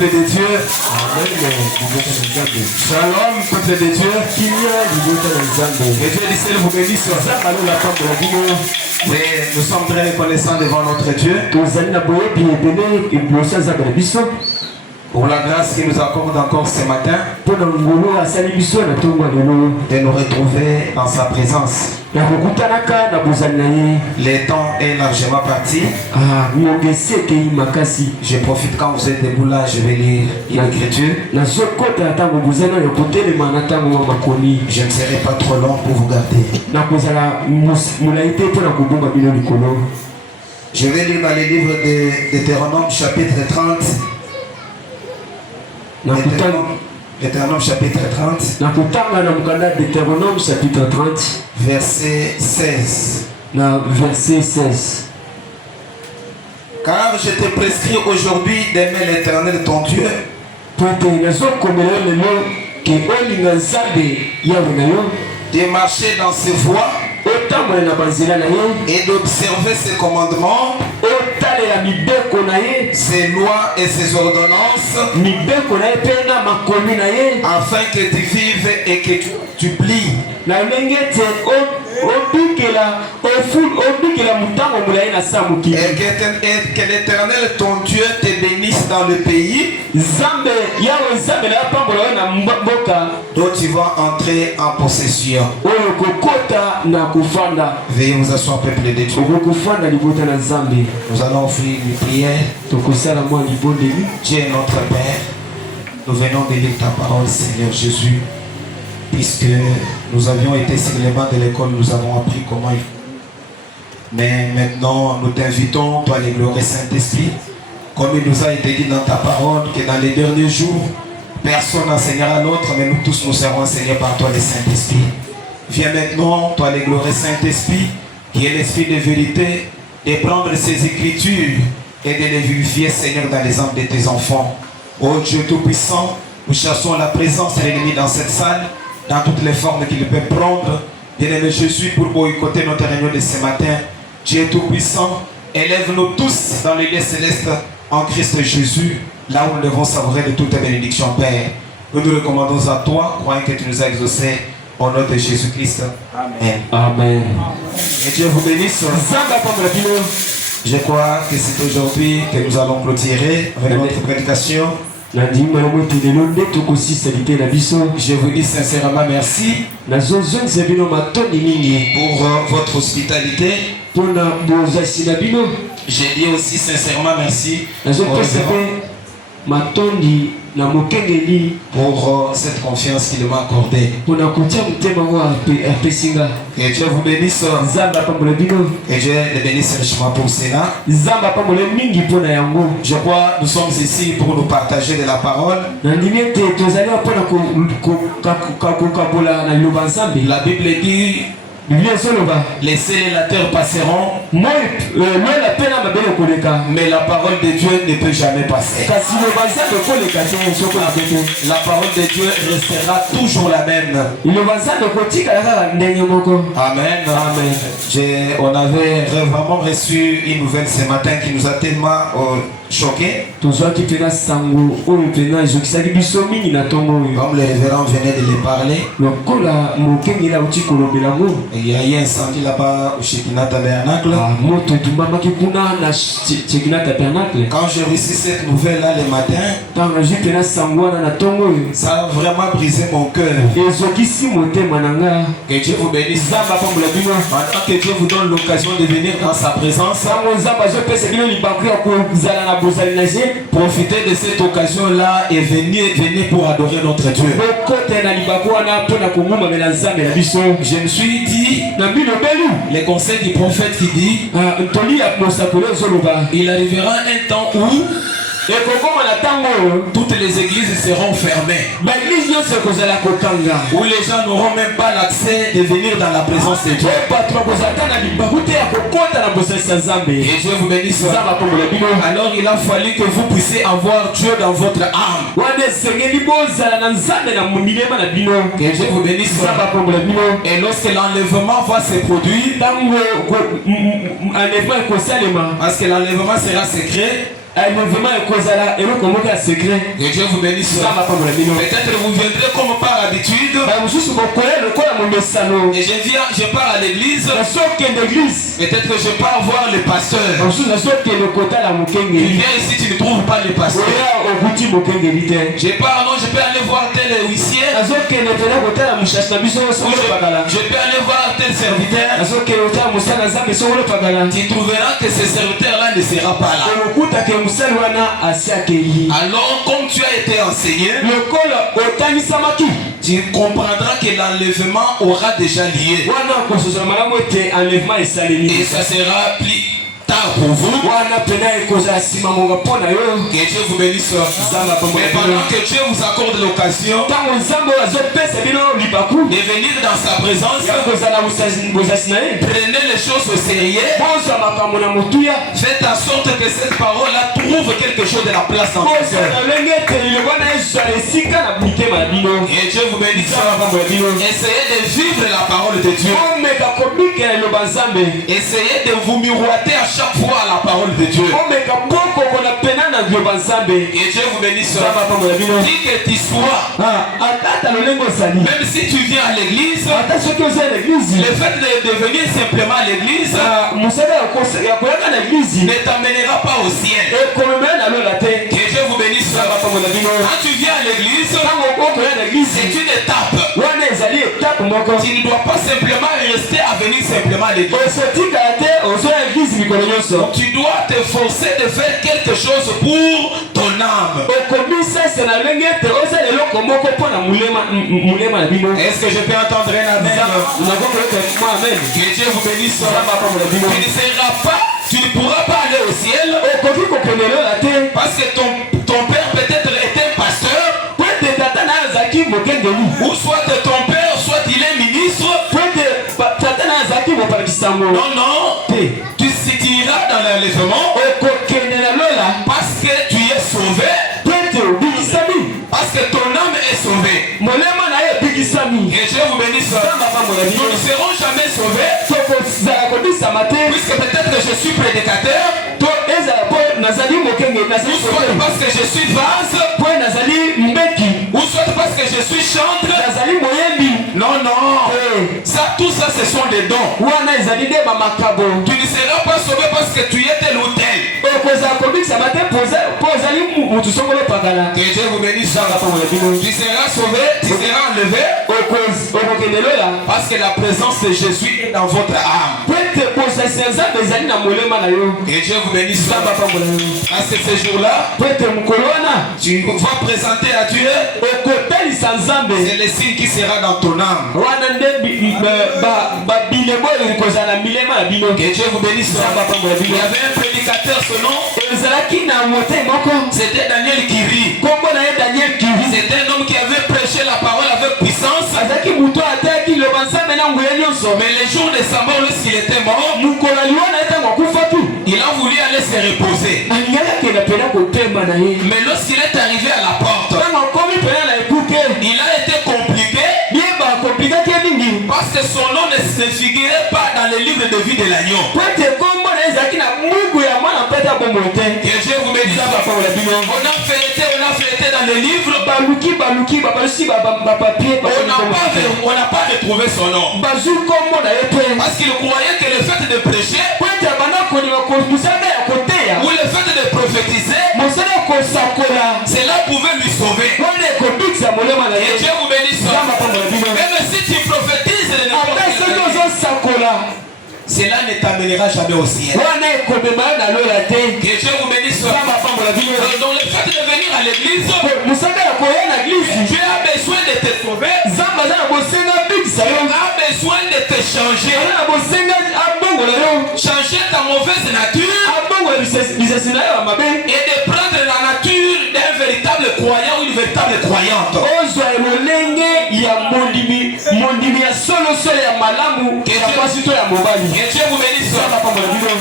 peuple de Dieu. Shalom, peuple de Dieu. Que Dieu du ciel vous bénisse. Et nous sommes très reconnaissants devant notre Dieu pour la grâce qu'il nous accorde encore ce matin de nous retrouver dans sa présence. Le temps est largement parti. Je profite quand vous êtes debout là, je vais lire l'écriture. Je ne serai pas trop long pour vous garder. Je vais lire dans le livre de Deutéronome chapitre 30. Deutéronome chapitre 30. Deutéronome chapitre 30. Verset 16. Verset 16. Car je te prescris aujourd'hui d'aimer l'Éternel ton Dieu, de marcher dans ses voies et d'observer ses commandements, ses lois et ses ordonnances, afin que tu vives et que tu plies. Et que l'Éternel ton Dieu te bénisse dans le pays dont tu vas entrer en possession. Veuillez vous asseoir, peuple de Dieu. Nous allons offrir une prière. Dieu est notre Père. Nous venons de lire ta parole, Seigneur Jésus. Puisque nous avions été sur les bancs de l'école, nous avons appris comment il faut. Mais maintenant, nous t'invitons, toi les glorieux Saint-Esprit, comme il nous a été dit dans ta parole, que dans les derniers jours, personne n'enseignera l'autre, mais nous tous nous serons enseignés par toi, le Saint-Esprit. Viens maintenant, toi les glorieux Saint-Esprit, qui est l'Esprit de vérité, de prendre ces Écritures et de les vivifier, Seigneur, dans les âmes de tes enfants. Ô Dieu Tout-Puissant, nous cherchons la présence de l'ennemi dans cette salle, dans toutes les formes qu'il peut prendre. Bien-aimé Jésus, pour boycotter notre réunion de ce matin, Dieu Tout-Puissant, élève-nous tous dans les lieux célestes en Christ Jésus, là où nous devons savourer de toute bénédiction, Père. Nous nous recommandons à toi, croyant que tu nous as exaucés, au nom de Jésus-Christ. Amen. Amen. Et Dieu vous bénisse. Je crois que c'est aujourd'hui que nous allons clôturer avec notre prédication. Je vous dis sincèrement merci pour votre hospitalité. Je dis aussi sincèrement merci pour cette confiance qu'il m'a accordée. Que Dieu vous bénisse. Et Dieu le bénisse richement pour cela. Je crois que nous sommes ici pour nous partager de la parole. La Bible dit: les ciels et la terre passeront, mais la parole de Dieu ne peut jamais passer. La parole de Dieu restera toujours la même. Amen. Amen. On avait vraiment reçu une nouvelle ce matin qui nous a tellement choqués. Comme le révérend venait de les parler. Il y a eu un incendie là-bas au Shekinah Tabernacle. Quand j'ai reçu cette nouvelle-là le matin, ça a vraiment brisé mon cœur. Que Dieu vous bénisse. Maintenant que Dieu vous donne l'occasion de venir dans sa présence, profitez de cette occasion-là et venez pour adorer notre Dieu. Je me suis dit, les conseils du prophète qui dit, il arrivera un temps où toutes les églises seront fermées, où les gens n'auront même pas l'accès de venir dans la présence de Dieu. Et Dieu vous bénisse. Alors il a fallu que vous puissiez avoir Dieu dans votre âme. Que Dieu vous bénisse. Et lorsque l'enlèvement va se produire, parce que l'enlèvement sera secret, enlèvement ekozala eloko moko ya secret. Que Dieu vous bénisse. Peut-être vous viendrez comme par habitude. Et je pars à l'église. Peut-être que je pars voir le pasteur. Tu viens ici, tu ne trouves pas le pasteur. Je pars, non, je peux aller voir tel huissier. Je peux aller voir tel serviteur. Tu trouveras que ce serviteur-là ne sera pas là. Alors, comme tu as été enseigné, tu comprendras que l'enlèvement aura déjà lié. Et ça sera plus tard pour vous. Que Dieu vous bénisse. Mais pendant que Dieu vous accorde l'occasion de venir dans sa présence, prenez les choses au sérieux. Faites en sorte que cette parole-là trouve quelque chose de la place en vous. Et Dieu vous bénisse. Essayez de vivre la parole de Dieu. Essayez de vous miroiter à chaque fois la parole de Dieu. Et Dieu vous bénisse. Dis que tu sois. Même si tu viens à l'église, le fait de venir simplement à l'église ne t'amènera pas au ciel. Que Dieu vous bénisse. Quand tu viens à l'église, c'est une étape. Tu ne dois pas simplement rester à venir simplement à l'église. Tu dois te forcer de faire quelque chose pour ton âme. Est-ce que je peux entendre un amen? Que Dieu vous bénisse. Tu ne pourras pas aller au ciel parce que ton père peut-être était un pasteur, ou soit ton père, soit il est ministre. Non, non. Tu iras dans l'enlèvement parce que tu es sauvé, parce que ton âme est sauvée. Que Dieu vous bénisse. Nous ne serons jamais sauvés puisque peut-être que je suis prédicateur, ou soit parce que je suis vase, ou soit parce que je suis chantre. Non, non. Ça, tout ça, ce sont des dons. Tu ne seras pas sauvé parce que tu es tel ou tel. Que Dieu vous bénisse. Tu seras sauvé, tu seras enlevé parce que la présence de Jésus est dans votre âme. Que Dieu vous bénisse. À ce jour-là, tu vas présenter à Dieu. C'est le signe qui sera dans ton âme. Que Dieu vous bénisse. Il y avait un prédicateur, son nom, c'était Daniel Kiri. C'était un homme qui avait prêché la parole avec puissance. Mais le jour de sa mort, lorsqu'il était mort, il a voulu aller se reposer. Mais lorsqu'il est arrivé à la porte, il a été compliqué parce que son nom ne se figurait pas dans le livre de vie de l'agneau. Que Dieu vous bénisse. On a fêté dans le livre. On n'a pas retrouvé son nom. Parce qu'il croyait que le fait de prêcher ou le fait de prophétiser, cela pouvait lui sauver. Et Dieu vous bénisse. Même si tu prophétises, cela ne t'amènera jamais au ciel. Que Dieu vous bénisse. Donc le fait de venir à l'église, tu as besoin de te sauver. Tu as besoin de te changer. Changer ta mauvaise nature et de prendre la nature d'un véritable croyant ou une véritable croyante. Que Dieu vous bénisse.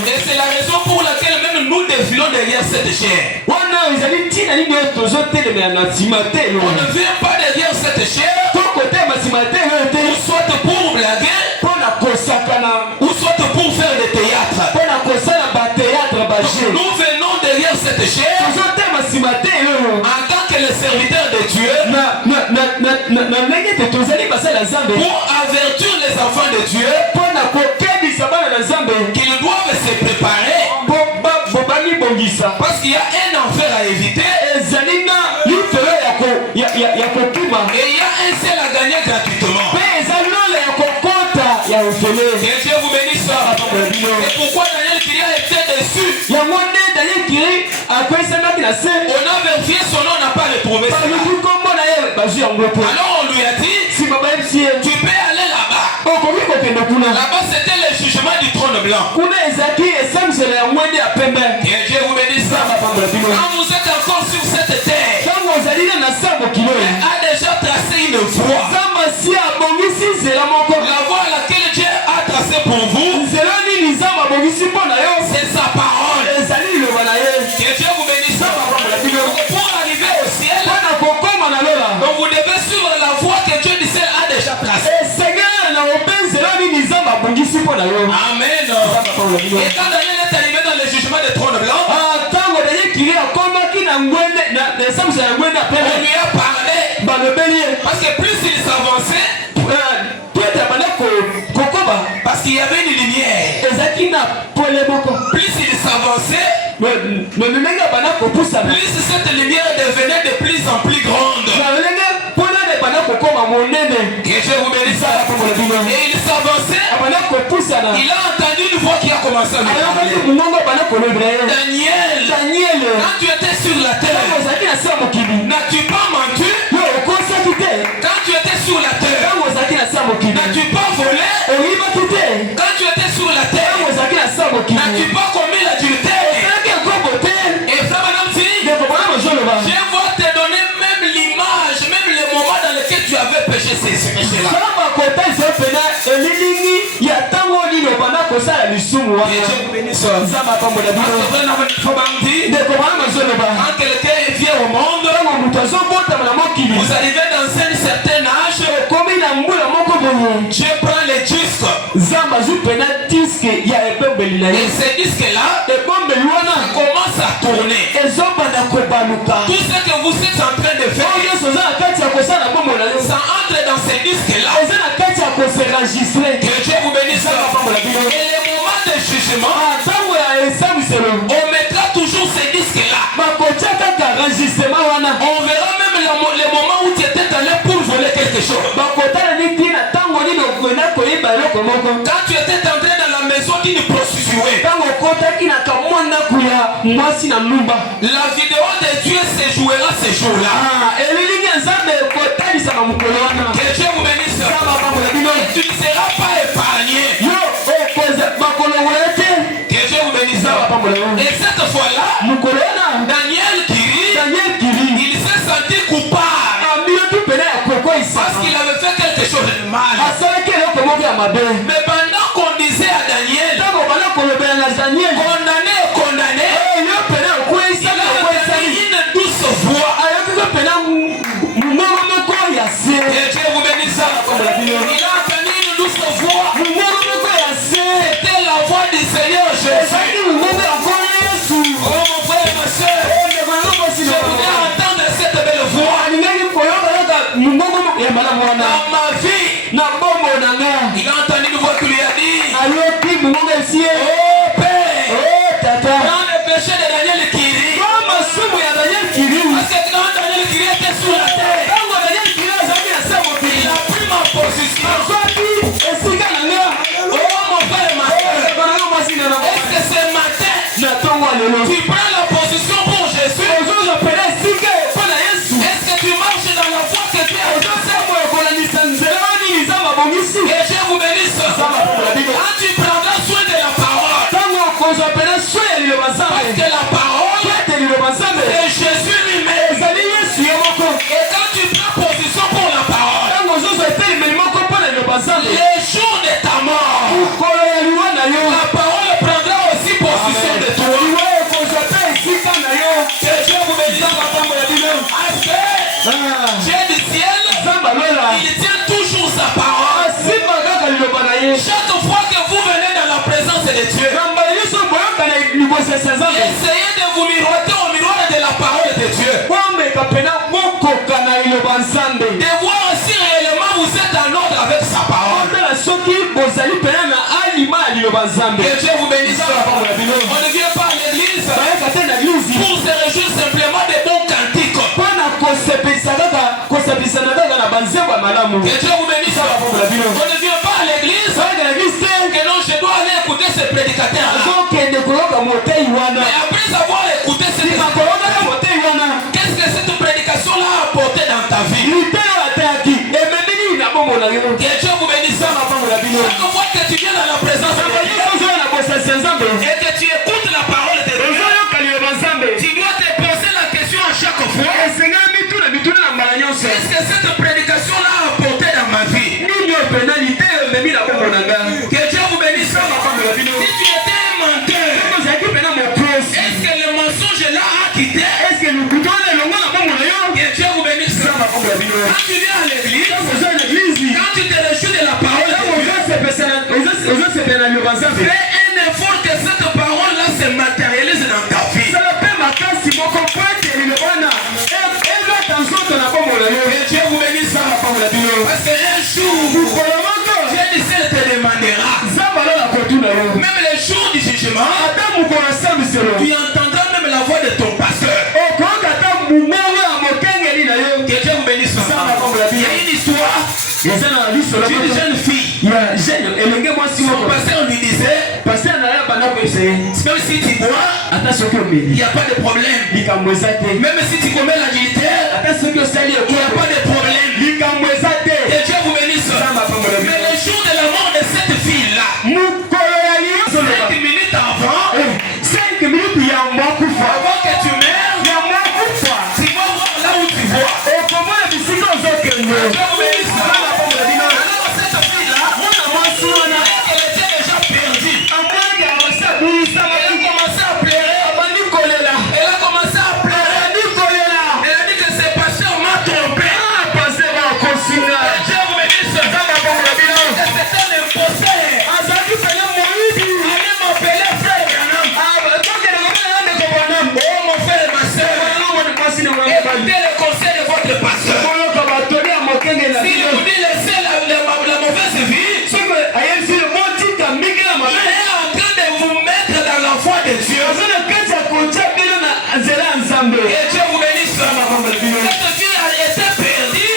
Et c'est la raison pour laquelle même nous défilons derrière cette chair. On ne vient pas derrière cette chair ou soit pour blaguer ou soit pour faire le théâtre. Nous venons derrière cette cette chair, en tant que le serviteur de Dieu, pour avertir les enfants de Dieu qu'ils doivent se préparer parce qu'il y a un enfer à éviter et il y a un seul à gagner gratuitement. Que Dieu vous bénisse. Et pourquoi Daniel Kiri a été déçu? On a vérifié son nom, on n'a pas retrouvé ça. Alors on lui a dit, tu peux aller là-bas. Là-bas c'était le jugement du trône blanc. Que Dieu vous bénisse. Quand vous êtes encore sur cette terre, a déjà tracé une voie. La voie à laquelle Dieu a tracé pour vous, c'est sa parole. Que Dieu vous bénisse. Pour arriver au ciel, donc vous devez suivre la voie que Dieu du ciel a déjà tracée. Amen. Et quand Daniel est arrivé dans le jugement du trône blanc, on lui a parlé. Parce que plus il s'avançait, parce qu'il y avait une lumière. Plus il s'avançait, plus cette lumière devenait de plus en plus grande. Et je vous bénisse. Et il s'avançait. Il a entendu une voix qui a commencé à lui parler. Daniel, quand tu étais sur la terre, n'as-tu pas menti? Quand tu étais sur la terre, n'as-tu pas volé? Quand tu étais sur la terre, n'as-tu pas commis l'adultère? Et frère madame dit, je vais te donner même l'image, même le moment dans lequel tu avais péché ces péchés-là. Quand quelqu'un vient au monde, vous arrivez dans un certain âge, Dieu prend les disques. Et ces disques-là commencent à tourner. Tout ce que vous êtes en train de faire, ça entre dans ces disques-là. Que Dieu vous bénisse. Et les moments de jugement, on mettra toujours ces disques-là. On verra même les moments où tu étais allé pour voler quelque chose. Quand tu étais entré dans la maison d'une prostituée, la vidéo de Dieu se jouera ce jour-là. Que Dieu vous bénisse. Tu ne seras pas épargné. Que Dieu vous bénisse. Et cette fois-là, Daniel Kiri, il s'est senti coupable parce qu'il avait fait quelque chose de mal. Mais pendant qu'on disait à Daniel, condamné, il a entendu une douce voix. Et Dieu vous bénisse. Il a entendu une douce voix. C'était la voix du Seigneur Jésus. Oh mon frère et ma soeur, je voudrais entendre cette belle voix. Dans ma vie, il a entendu une voix qui lui a dit, oh Père, dans le péché de Daniel Kiri, parce que quand Daniel Kiri était sur la terre, il a pris ma position. Oh mon frère et ma soeur, est-ce que ce matin, tu prends la position pour Jésus? Est-ce que tu marches dans la voie que Dieu a annoncée? Et Dieu vous bénisse. Quand tu prendras soin de la parole, parce que la parole est Jésus lui-même. Et quand tu prends position pour la parole, les jours de ta mort, la parole prendra aussi position de toi. Que Dieu vous bénisse. On ne vient pas à l'église pour se réjouir simplement des bons cantiques. Que Dieu vous bénisse. On ne vient pas à l'église que non, je dois aller écouter ce prédicateur. Mais après avoir écouté ce prédicateur, qu'est-ce que cette prédication-là a apporté dans ta vie? Que Dieu vous bénisse. Chaque fois que tu viens dans la présence de Dieu et que tu écoutes la parole de Dieu, tu dois te poser la question à chaque fois. Qu'est-ce que cette prédication-là a apporté dans ma vie? Que Dieu vous bénisse. Si tu étais un menteur, est-ce que le mensonge là a quitté? Que Dieu vous bénisse. Quand tu viens à l'église, quand tu te réjouis de la parole de Dieu, fais un effort que cette parole-là se matérialise dans ta vie. Que Dieu vous bénisse. Parce qu'un jour, Dieu dit qu'il te demandera. Même le jour du jugement, tu entendras même la voix de ton pasteur. Que Dieu vous bénisse. Il y a une histoire d'une jeune fille. Son pasteur lui disait, même si tu bois, il n'y a pas de problème. Même si tu commets l'adultère, il n'y a pas de problème. Que Dieu vous bénisse. Mais le jour de la mort de cette fille-là, 5 minutes avant, avant que tu meurs, tu vas voir là où tu vois. Que Dieu vous bénisse. Alors cette fille-là, elle était déjà perdue. Elle a commencé à pleurer. Elle a commencé à pleurer. Elle a dit que c'est pasteur m'a trompé. Que Dieu vous bénisse. Que c'est un imposteur. Allez m'appeler frère Branham. Oh mon frère et ma soeur, écoutez le conseil de votre pasteur. S'il vous dit laissez la mauvaise vie, il est en train de vous mettre dans la foi de Dieu. Que Dieu vous bénisse. Cette fille a été perdue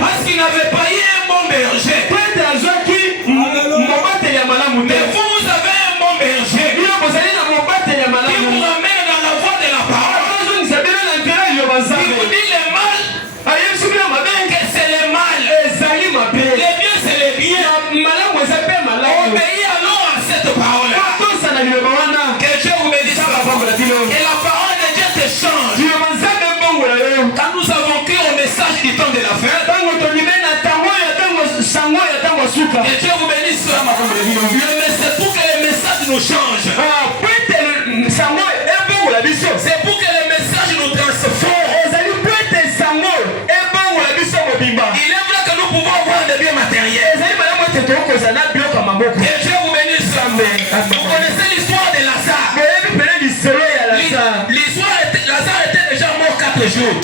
parce qu'il n'avait pas eu un bon berger. Mais vous avez un bon berger qui vous ramène dans la voie de la parole. Qui vous dit le mal, que c'est le mal. Les biens, c'est les biens. Obéis alors à cette parole. Que Dieu vous bénisse. Et la parole de Dieu te change. Quand nous avons cru au message du temps de la fin, que Dieu vous bénisse. C'est pour que le message nous change. C'est pour que le message nous transforme. Il est vrai que nous pouvons avoir des biens matériels. Que Dieu vous bénisse. Vous connaissez l'histoire de Lazare. L'histoire était, Lazare était déjà mort 4 jours.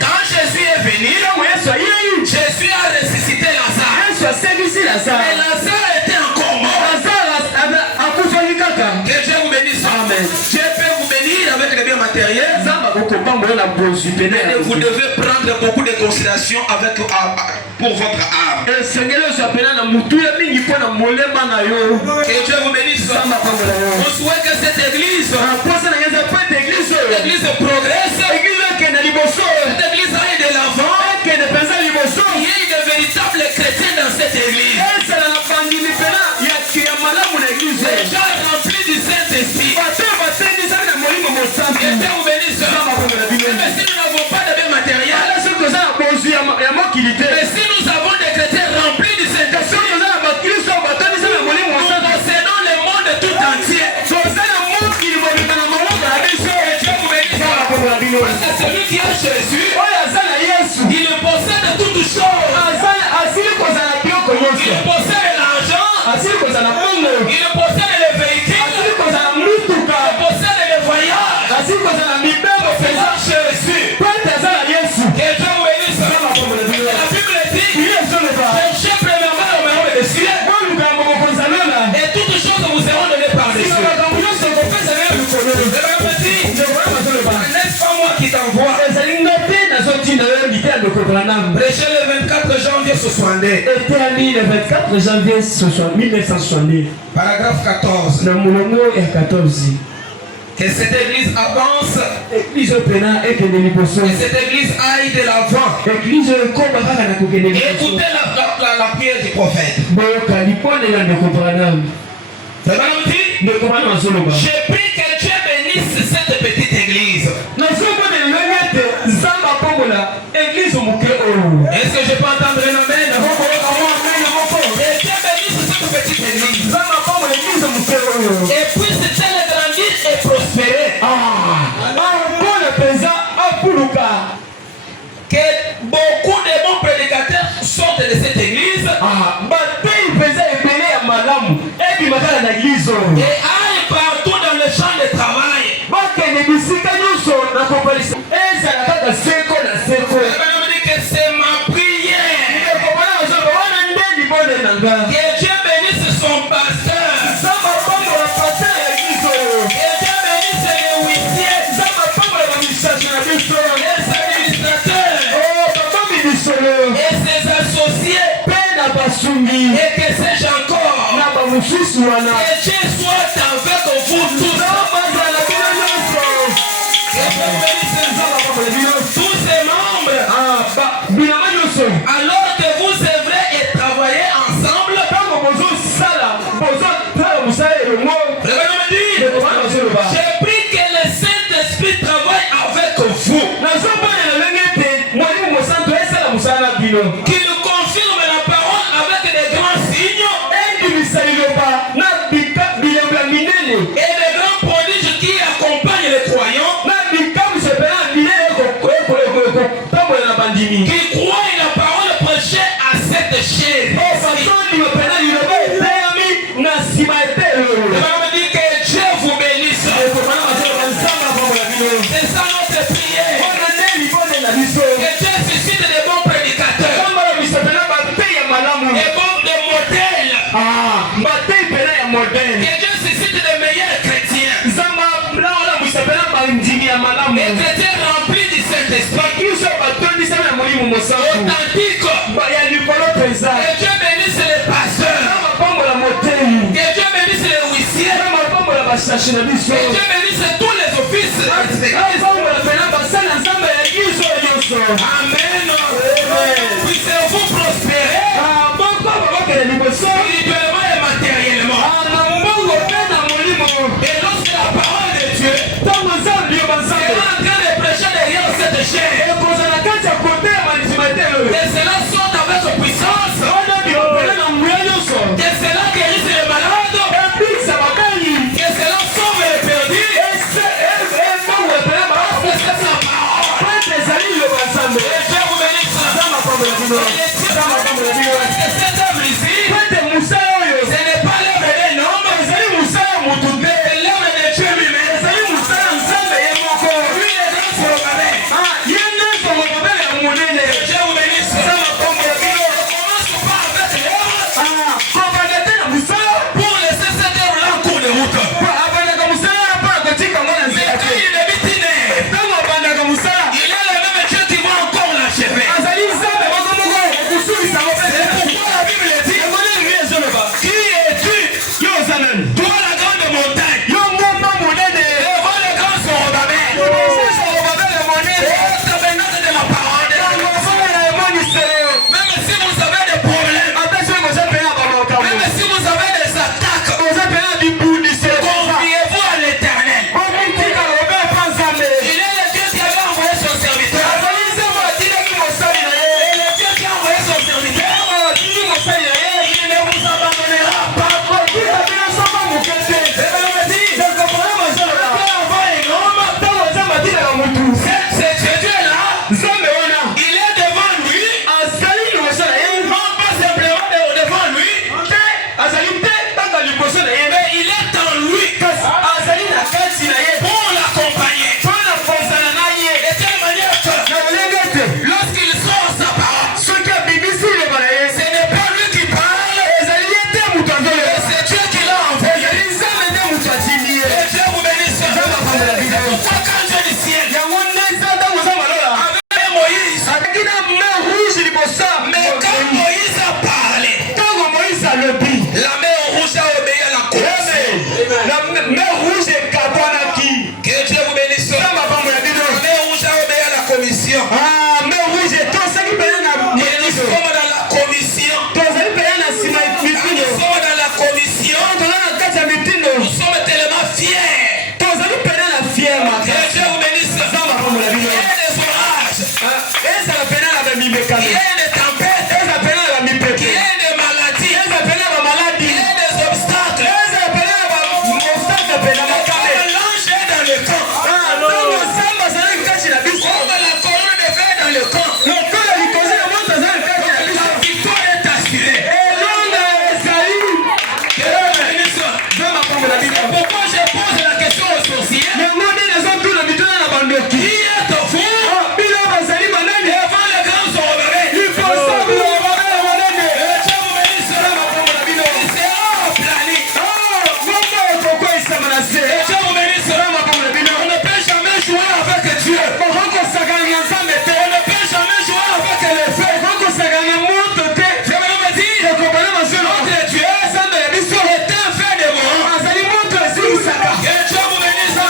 Quand Jésus est venu, Jésus a ressuscité Lazare. Mais Lazare était encore mort. Que Dieu vous bénisse. Dieu peut vous bénir avec les biens matériels. Mais vous devez prendre beaucoup de considération avec, pour votre âme. Que Dieu vous bénisse. On souhaite que cette église progresse. Cette église aille de l'avant. Il y ait de véritables chrétiens dans cette église. Déjà remplis du Saint-Esprit. Que Dieu vous bénisse. Mais si nous n'avons pas de bien matériel, mais si nous avons des chrétiens remplis du Saint-Esprit, nous possédons le monde tout entier. Parce que celui qui a Jésus, il possède toutes choses. Il possède l'argent, il possède les véhicules, il possède les voyages. Faisant Jésus. Que Dieu vous bénisse. La Bible dit, cherchez premièrement Branham. Prêché le 24 janvier 62. Était ami le 24 janvier 1962. Paragraphe 14. Na mulongo ya 14. Que cette église avance. Église pena et que de liboso. Que cette église aille de l'avant. Église komba kaka na kokende liboso. Écoutez la prière du prophète. Boyoka lipone ya ndeko Branham. C'est pas nous dit? Ndeko Branham azoloba. J'ai pris que Dieu bénisse cette petite église. Nazomona lengete zamba pombola église muke oyo. Est-ce que je peux entendre un amen? Et Dieu bénisse cette petite église. Zamba pombola église muke oyo. Et puisse-t-elle grandir et prospérer. Bon pesa apuluka. Que beaucoup de bons prédicateurs sortent de cette église. Batei pesa ebele ya malamu. Ebi makala na église. Et aillent partout dans le champ de travail. Bakende bisika nyonso na kombalisa. Ezala kaka seko na seko. Que c'est ma prière. Que Dieu bénisse son pasteur. Que Dieu bénisse les huissiers. Les administrateurs. Et ses associés. Et que sais-je encore. Que Dieu soit avec vous tous. Que Dieu bénisse tous ses membres. Alors que vous œuvrez et travaillez ensemble. J'ai pris que le Saint-Esprit travaille avec vous. Qui nous confirme la parole avec des grands signes. Et des grands prodiges qui accompagnent les croyants. Qui croient la parole prêchée à cette chair. Que Dieu vous bénisse. C'est ça notre prière. Que Dieu suscite des bons prédicateurs. Des bons modèles. Que Dieu suscite des meilleurs chrétiens. Des chrétiens remplis du Saint-Esprit. Authentique. Que Dieu bénisse les pasteurs. Que Dieu bénisse les huissiers. Que Dieu bénisse tous les offices. Amen. Puissez-vous prospérer spirituellement et matériellement. Et lorsque la parole de Dieu sera en train de prêcher derrière cette chair, que cela sorte avec puissance, que cela guérisse les malades, que cela sauve les perdus, commission. Ah, mais rouge, toi, ça qui paye la Et nous sommes dans la commission. toi, ça qui paye la sima Nous sommes dans la commission. Nous sommes tellement fiers. toi, ça qui paye la fière, ma Que Dieu vous bénisse. Il y a des orages. et ça la paye la même Il y a des tempêtes. et ça paye la même Il y a des maladies. et ça paye la maladie Il y a des obstacles. et ça paye la obstacle paye la makame L'ange est dans le camp. alors samba ça ne cache la biso Comme la colonne de fer dans le camp. le col il cause la montre ça ne cache la biso La victoire est assurée. et l'onde salut Que Dieu vous bénisse. dans ma pomme la biso C'est pourquoi je pose la question aux sorciers. mais moi des raisons tout la bitona na bando Qui est au fond? bila bazali manani Devant les grands Zorobabel. il faut ça bila bazali manani Que Dieu vous bénisse. Il sera plané. Mungu pourquoi il s'est menacé Que Dieu vous bénisse. On ne peut jamais jouer avec Dieu. Mungu saganya nzambe te On ne peut jamais jouer avec le feu. Mungu saganya moto te Je me dis, ekobana masolo notre Dieu nzambe ya biso est un fait de moi. azali moto esilisaka Que Dieu vous bénisse.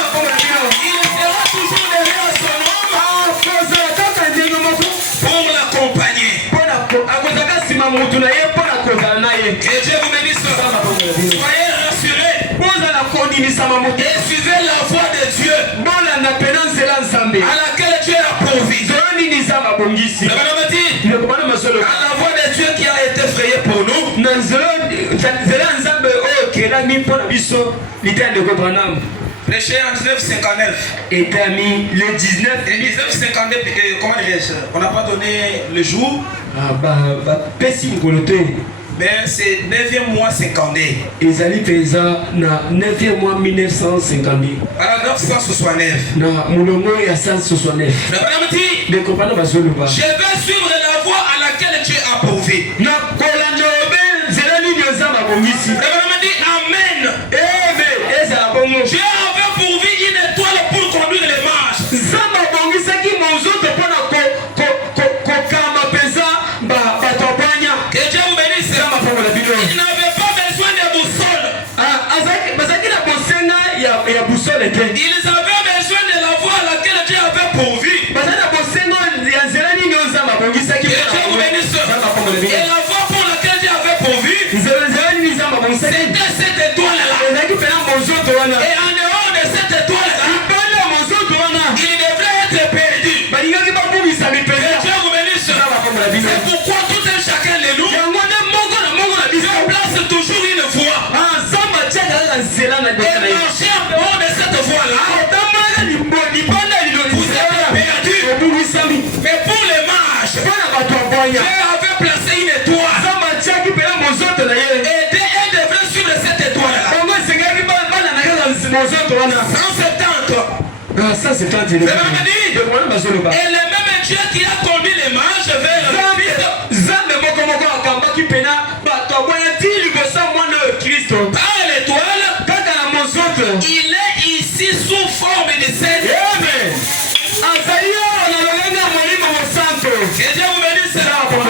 Il sera toujours derrière son homme kozala kaka ndenge moko pour l'accompagner. mpona akozaka nsima motu na ye mpona kozala na ye Que Dieu vous bénisse. Soyez rassurés kozala kondimisama motu et suivez la voie de Dieu bolanda pena nzela nzambe à laquelle Dieu a pourvu. nzela nini eza mabongisi Je me dis, ekobana masolo à la voie de Dieu qui a été frayée pour nous, na nzela ya nzambe oyo ekelami mpona biso lita ya ndeko branam prêché en 1959. etami le 19 Et 1959, comment dirais-je? On n'a pas donné le jour, bapesi mokolo te mais c'est 9e mois 52. ezali mpenza na 9e mois 1950 Paragraphe 169. na molongo ya 169 Le Branham dit, ndeko bana bazoloba je vais suivre la voie à laquelle Dieu a pourvu. na kolanda obe nzela nini oza mabongisi Le Branham dit, Amen. ebe ezala bongo Dieu avait pourvu une étoile pour conduire les marches. nzambe abongisaki monzoto mpona kokamba mpenza bato abwanya Que Dieu vous bénisse. nzambe afongola bino Il n'avait pas besoin de boussole. bazalaki na bosenga ya busole te Ils avaient besoin de la voie à laquelle Dieu avait pourvu. bazali na bosengo ya nzela nini oyo nzambe abongisaki Que Dieu vous bénisse. nzambe afongola bino Et la voie pour laquelle Dieu avait pourvu, nzela nini nzambe abongisaki c'était cette étoile-là. ezalaki mpena monzoto wana Et en dehors de cette étoile-là, libanda ya monzoto wana il devrait être perdu. balingaki babungisa Que mipeza Dieu vous bénisse. nzambe afongola bino C'est pourquoi tout un chacun de nous yango nde moko na moko na biso place toujours une voie. nzambe atiaka kaka nzela na Et ndeka na ye marcher en dehors de cette voie-là, otambolaka libanda ya vous êtes perdu. obungisami Mais pour les marches, mpona bato abwanya Dieu avait placé une étoile. nzambe atiaki mpena monzoto na ye Et elle devrait suivre cette étoile-là. bongo esengaki bana na kaka monzoto wana 170. wana bazoloba Et le même Dieu qui a conduit les marches vers le Christ, nzambe moko moko akambaki mpena bato abwanya ti liboso ya mwana oyo kristo par l'étoile, kaka na monzoto il est ici sous forme de scène. eme azali awa na lolenge ya molimo mosanto Que Dieu vous bénisse. Pour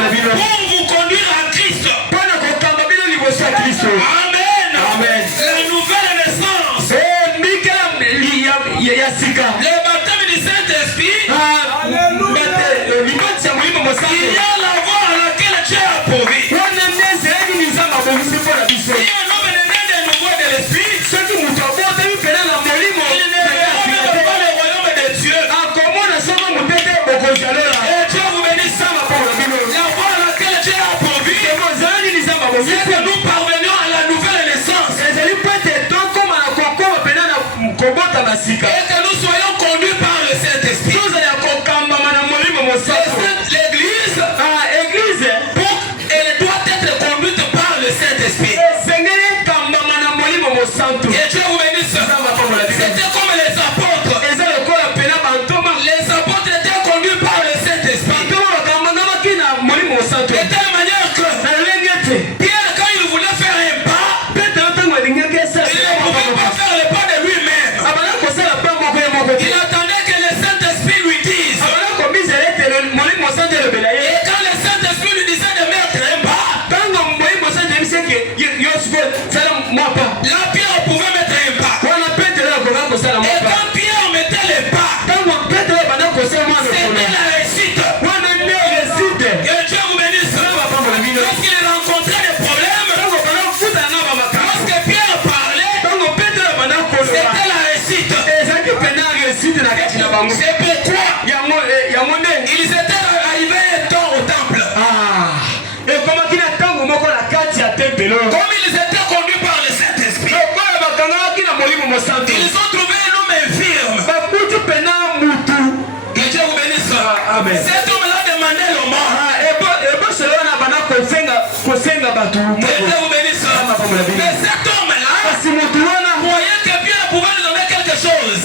vous conduire à Christ. mpona kokamba bino liboso ya kristo Amen. Amen. La nouvelle naissance. mbikela ya sika Le baptême du Saint-Esprit. libati ya molimo Il mosanto y a la voie à laquelle Dieu a pourvu. wana nde ezalaki nzambe abongisi mpona biso Si un homme ne naît de nouveau de l'Esprit, soki moto abotami pene na molimo il ne verra pas le royaume de Dieu. akomona soko motete bokonzi alola Et Dieu vous bénisse. La voie à laquelle Dieu a pourvu, ezali nini nzambe c'est abongisi que nous parvenions à la nouvelle naissance. ezali mpo ete tokóma na kokóma pene na kobota basika Et que nous soyons conduits par le Saint-Esprit. tozala kokambama na molimo mosanto L'église, eglize elle doit être conduite par le Saint-Esprit. esengeli ekambama na molimo mosanto Et Dieu vous bénisse. C'était comme les apôtres. eza lokola pena bantoma Les apôtres étaient conduits par le C'est pourquoi ils étaient arrivés un temps au temple. Comme ils étaient conduits par le Saint-Esprit, ils ont trouvé un homme infirme. Que Dieu vous bénisse. Cet homme-là demandait le mort. Que Dieu vous bénisse. Mais cet homme-là croyait que Dieu pouvait lui donner quelque chose.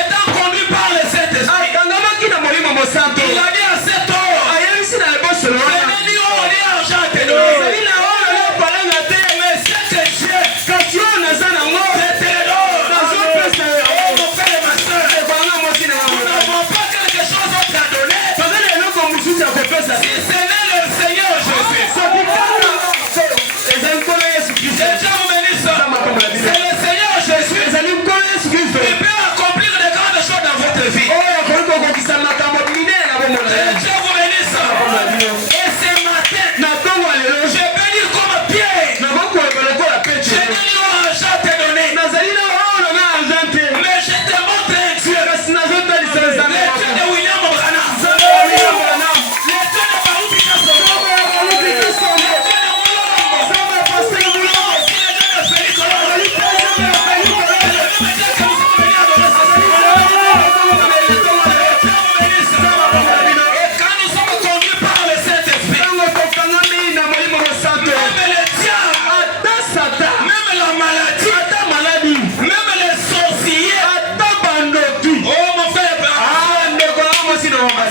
Étant conduit par le Saint-Esprit, il a dit à cet homme, je n'ai ni or ni argent à te donner. Mais ce que j'ai, je te le donne. Oh mon frère et ma soeur, nous n'avons pas quelque chose d'autre à donner. Si ce n'est le Seigneur Jésus. Que Dieu vous bénisse. C'est le Seigneur Jésus qui peut accomplir de grandes choses dans votre vie. Que Dieu vous bénisse. Et ce matin, je peux dire comme Pierre, je n'ai ni argent à te donner, mais je te montre un Dieu. Le Dieu de William Branham, le Dieu de Baruch Picasso, le Dieu de Moulombo, aussi le Dieu de Félix Colombo, le même Dieu que nous sommes venus adorer ce soir. Et quand nous sommes conduits par le Saint-Esprit, même le diable, même la maladie, même les sorciers, oh mon frère,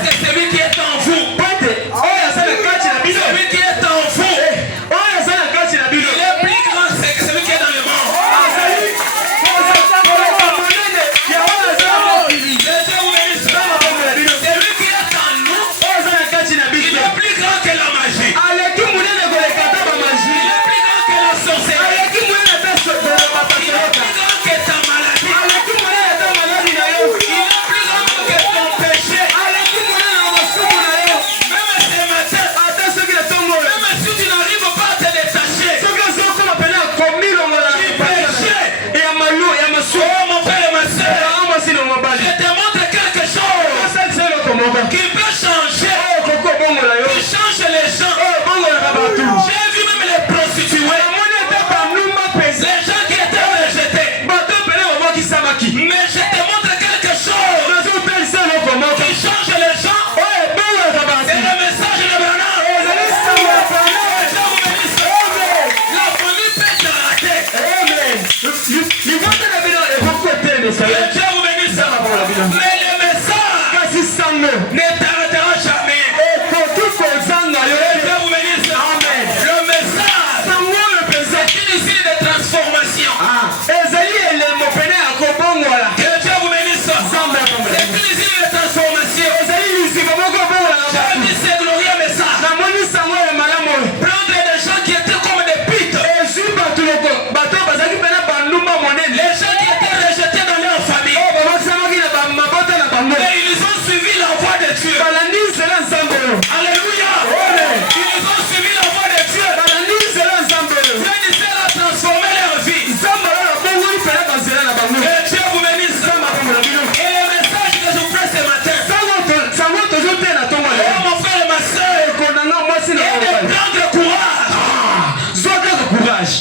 c'est celui qui est en vous. Celui qui est en vous, il est plus grand que celui qui est dans le monde. Celui qui est en nous, il est plus grand que la magie. Il est plus grand que la sorcellerie. Il est plus grand que ta maladie. Il est plus grand que ton péché. Même ce matin, même si tu n'arrives pas à te détacher du péché, oh mon frère et ma soeur, je te montre quelque chose qui peut changer, qui change les gens. J'ai vu même les prostituées, les gens qui étaient rejetés. Mais je te montre quelque chose qui change les gens. C'est le message de Branham. La famille peut te rater. Que Dieu vous bénisse. Mais le message ne t'arrêtera jamais. Que Dieu vous bénisse. Le message, c'est une usine de transformation. Que Dieu vous bénisse. C'est une usine de transformation. J'ai dit c'est glorieux message. Prendre des gens qui étaient comme des pites. Les gens qui étaient rejetés dans leur famille. Mais ils ont suivi la voie de Dieu. Alléluia. Ils ont suivi la voie de Dieu. Dieu disait la transformer leur vie. Que Dieu vous bénisse. Et le message que je vous fais ce matin, oh mon frère et ma soeur, est de prendre courage.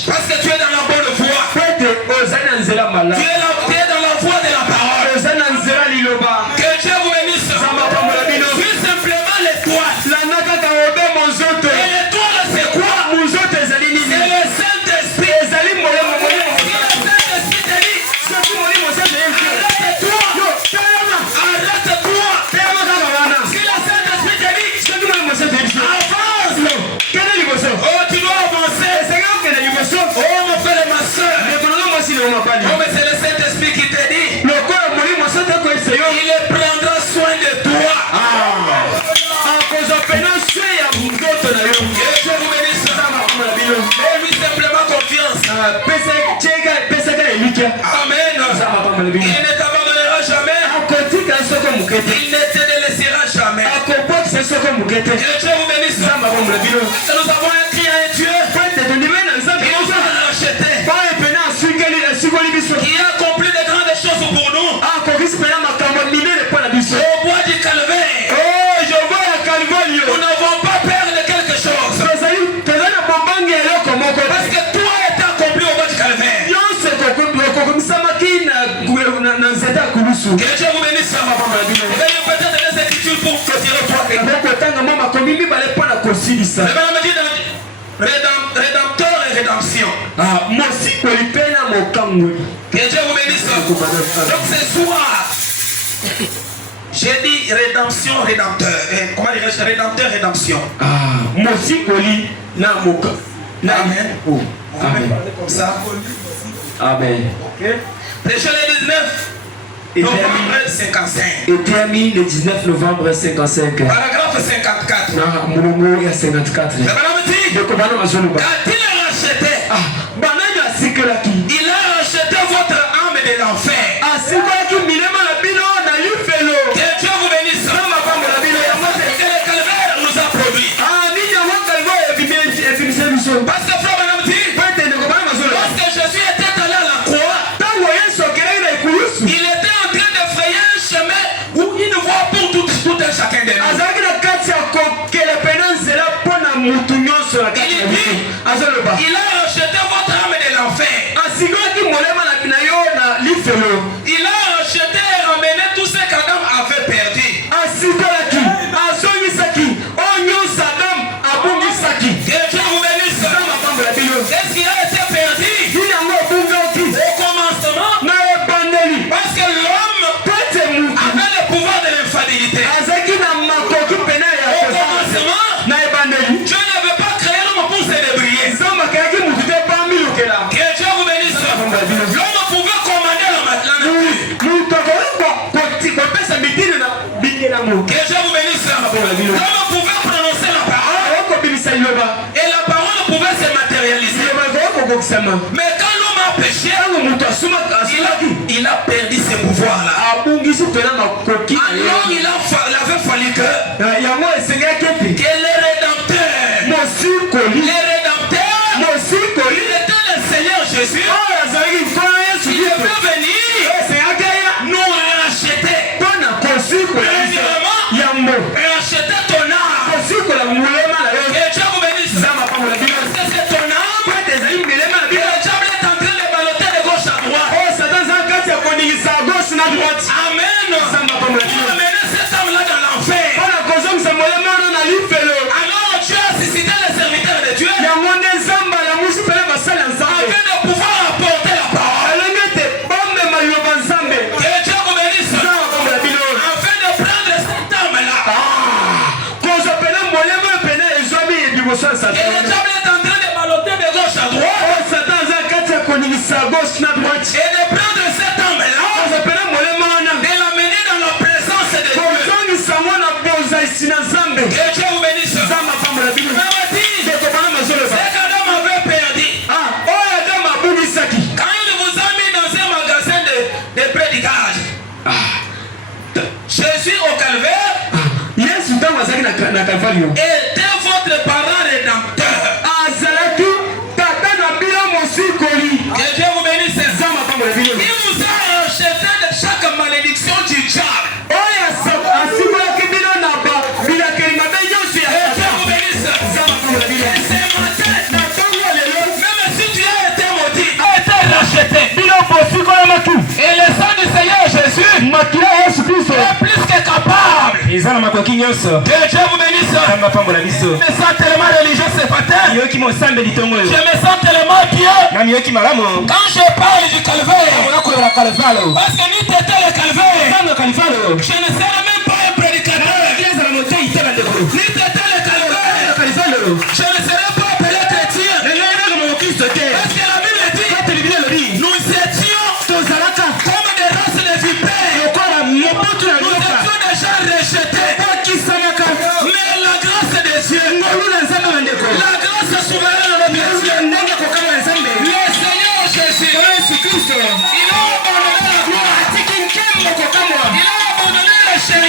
Parce que tu es dans la bonne voie. Tu es dans la voie de la parole. Que Dieu vous bénisse. Suis simplement l'étoile. Et l'étoile c'est quoi? C'est le Saint-Esprit. Si le Saint-Esprit te dit, arrête-toi. Si le Saint-Esprit te dit, avance. Oh, tu dois avancer. Oh mon frère et ma soeur. Oh mais c'est le Saint-Esprit qui te dit, il prendra soin de toi. Que Dieu vous bénisse. Fais-lui simplement confiance. Amen. Il ne t'abandonnera jamais. Il ne te laissera jamais. Que Dieu vous bénisse. Nous avons un cri à un Dieu. Il nous a racheté. qui a accompli de grandes choses pour nous. Au bois du calvaire, nous n'avons pas peur de quelque chose. Parce que tout a été accompli au bois du calvaire. Que Dieu vous bénisse. Veuillez peut-être les Écritures pour retirer toi quelque chose. Rédempteur et rédemption. Que Dieu vous bénisse. Donc ce soir, j'ai dit rédemption, rédempteur. Comment dirais-je? Rédempteur, rédemption. Amen. Amen. Amen. Comme ça. Amen. Okay. Prêchez le 19 novembre 55. Et termine le 19 novembre 55. Paragraphe 54. Il a racheté. Il a racheté votre âme de l'enfer. Que Dieu vous bénisse. Que le calvaire nous a produit. Parce que frère Branham dit, lorsque Jésus était allé à la croix, il était en train de frayer un chemin où une voie pour tout un chacun de nous. Il a racheté votre âme de l'enfer. Il a racheté et ramené tout ce qu'Adam avait perdu. Que Dieu vous bénisse. Qu'est-ce qui a été perdu au commencement? Parce que l'homme avait le pouvoir de l'infidélité. Au commencement, Dieu n'avait pas créé l'homme pour se débrouiller. Que Dieu vous bénisse. L'homme pouvait commander la nature. Que Dieu vous bénisse. L'homme pouvait prononcer la parole. Et la parole pouvait se matérialiser. Mais quand l'homme a péché, il a perdu ses pouvoirs-là. Alors il avait fallu que les rédempteurs, il était le Seigneur Jésus, il devait venir nous racheter. Premièrement, racheter ton âme. Que Dieu vous bénisse. Parce que c'est ton âme. Le diable est en train de balloter de gauche à droite. Amen. Pour amener cette âme-là dans l'enfer. Alors Dieu a suscité les serviteurs de Dieu afin de pouvoir apporter la parole. Que Dieu vous bénisse. Afin de prendre cette âme-là. Et le diable est en train de balloter de gauche à droite. Et de prendre cette âme-là, de l'amener dans la présence de Dieu. Que Dieu vous bénisse. C'est qu'Adam avait perdu. Quand il vous a mis dans un magasin de prédicage, Jésus au calvaire était votre parent rédempteur. Que Dieu vous bénisse. Il vous a racheté de chaque malédiction du diable. Que Dieu vous bénisse. Et c'est matin, même si tu as été maudit, a été racheté. Et le sang du Seigneur Jésus est plus que capable. Que Dieu vous bénisse. Je me sens tellement religieux ce matin. Je me sens tellement pieux. Quand je parle du calvaire, parce que ni t'étais le calvaire, je ne serais même pas un prédicateur. Ni t'étais le calvaire, je ne serais pas appelé chrétien. Parce que la Bible dit, nous étions comme des races de vipères. Nous étions déjà rejetés. Mais la grâce de Dieu, la grâce souveraine de Dieu, le Seigneur Jésus, il a abandonné la gloire, il a abandonné le chemin.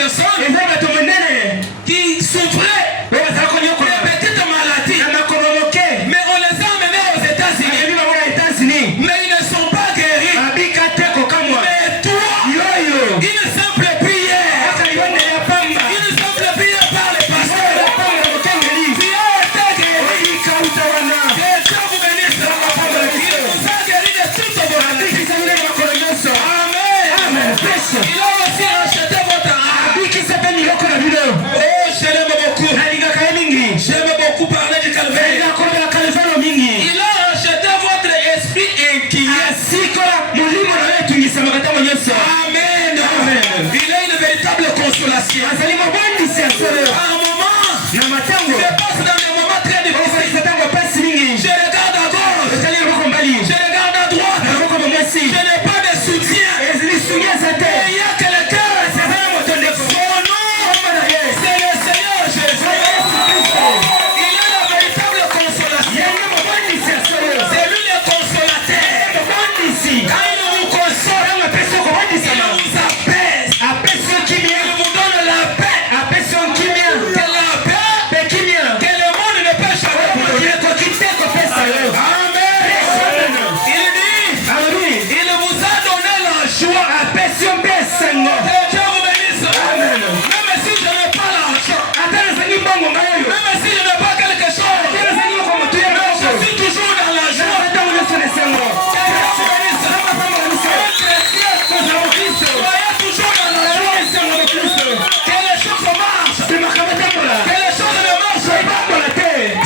personnes qui souffraient de petites maladies. Mais on les a emmenés aux États-Unis. Mais ils ne sont pas guéris. Mais toi, une simple prière. Une simple prière par les pasteurs. Tu as été guéri. Que Dieu vous bénisse. Il vous a guéri de toutes vos maladies. Amen. Il a aussi racheté votre âme. Oh, je l'aime beaucoup. J'aime beaucoup parler du calvaire. Il a racheté votre esprit inquiet. Amen. Il a une véritable consolation. À un moment, je passe dans des moments très difficiles. Je regarde à gauche. Je regarde à droite. Je n'ai pas de soutien. Il y a quelqu'un. Son nom, c'est le Seigneur Jésus. Il est la véritable consolation. C'est lui le consolateur. Quand il vous console, il vous apaise. Il vous donne la paix. Que le monde ne peut jamais produire. Amen. Il dit, il vous a donné la joie. Que Dieu vous bénisse. Même si je n'ai pas l'argent, même si je n'ai pas quelque chose, je suis toujours dans la joie. Que Dieu vous bénisse. Soyez toujours dans la joie. Que les choses marchent. Que les choses ne marchent pas.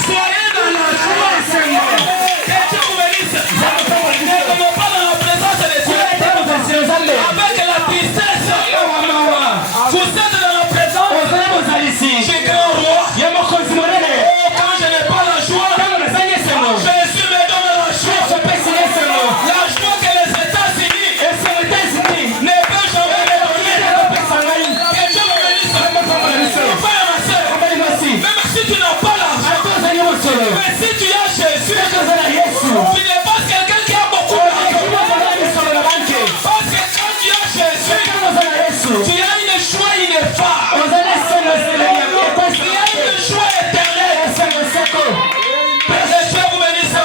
Soyez dans la joie. Que Dieu vous bénisse. Ne tombez pas dans la présence de Dieu avec la tristesse. Vous êtes dans la présence du grand roi. Oh, quand je n'ai pas la joie, Jésus me donne la joie. La joie que les États-Unis ne peuvent jamais me donner. Que Dieu me bénisse. Mon frère, ma soeur, même si tu n'as pas l'argent, mais si tu as Jésus, tu n'es pas quelqu'un qui a beaucoup d'argent. Parce que quand tu as Jésus, tu as une joie ineffable. Tu as une joie éternelle. Que Dieu vous bénisse.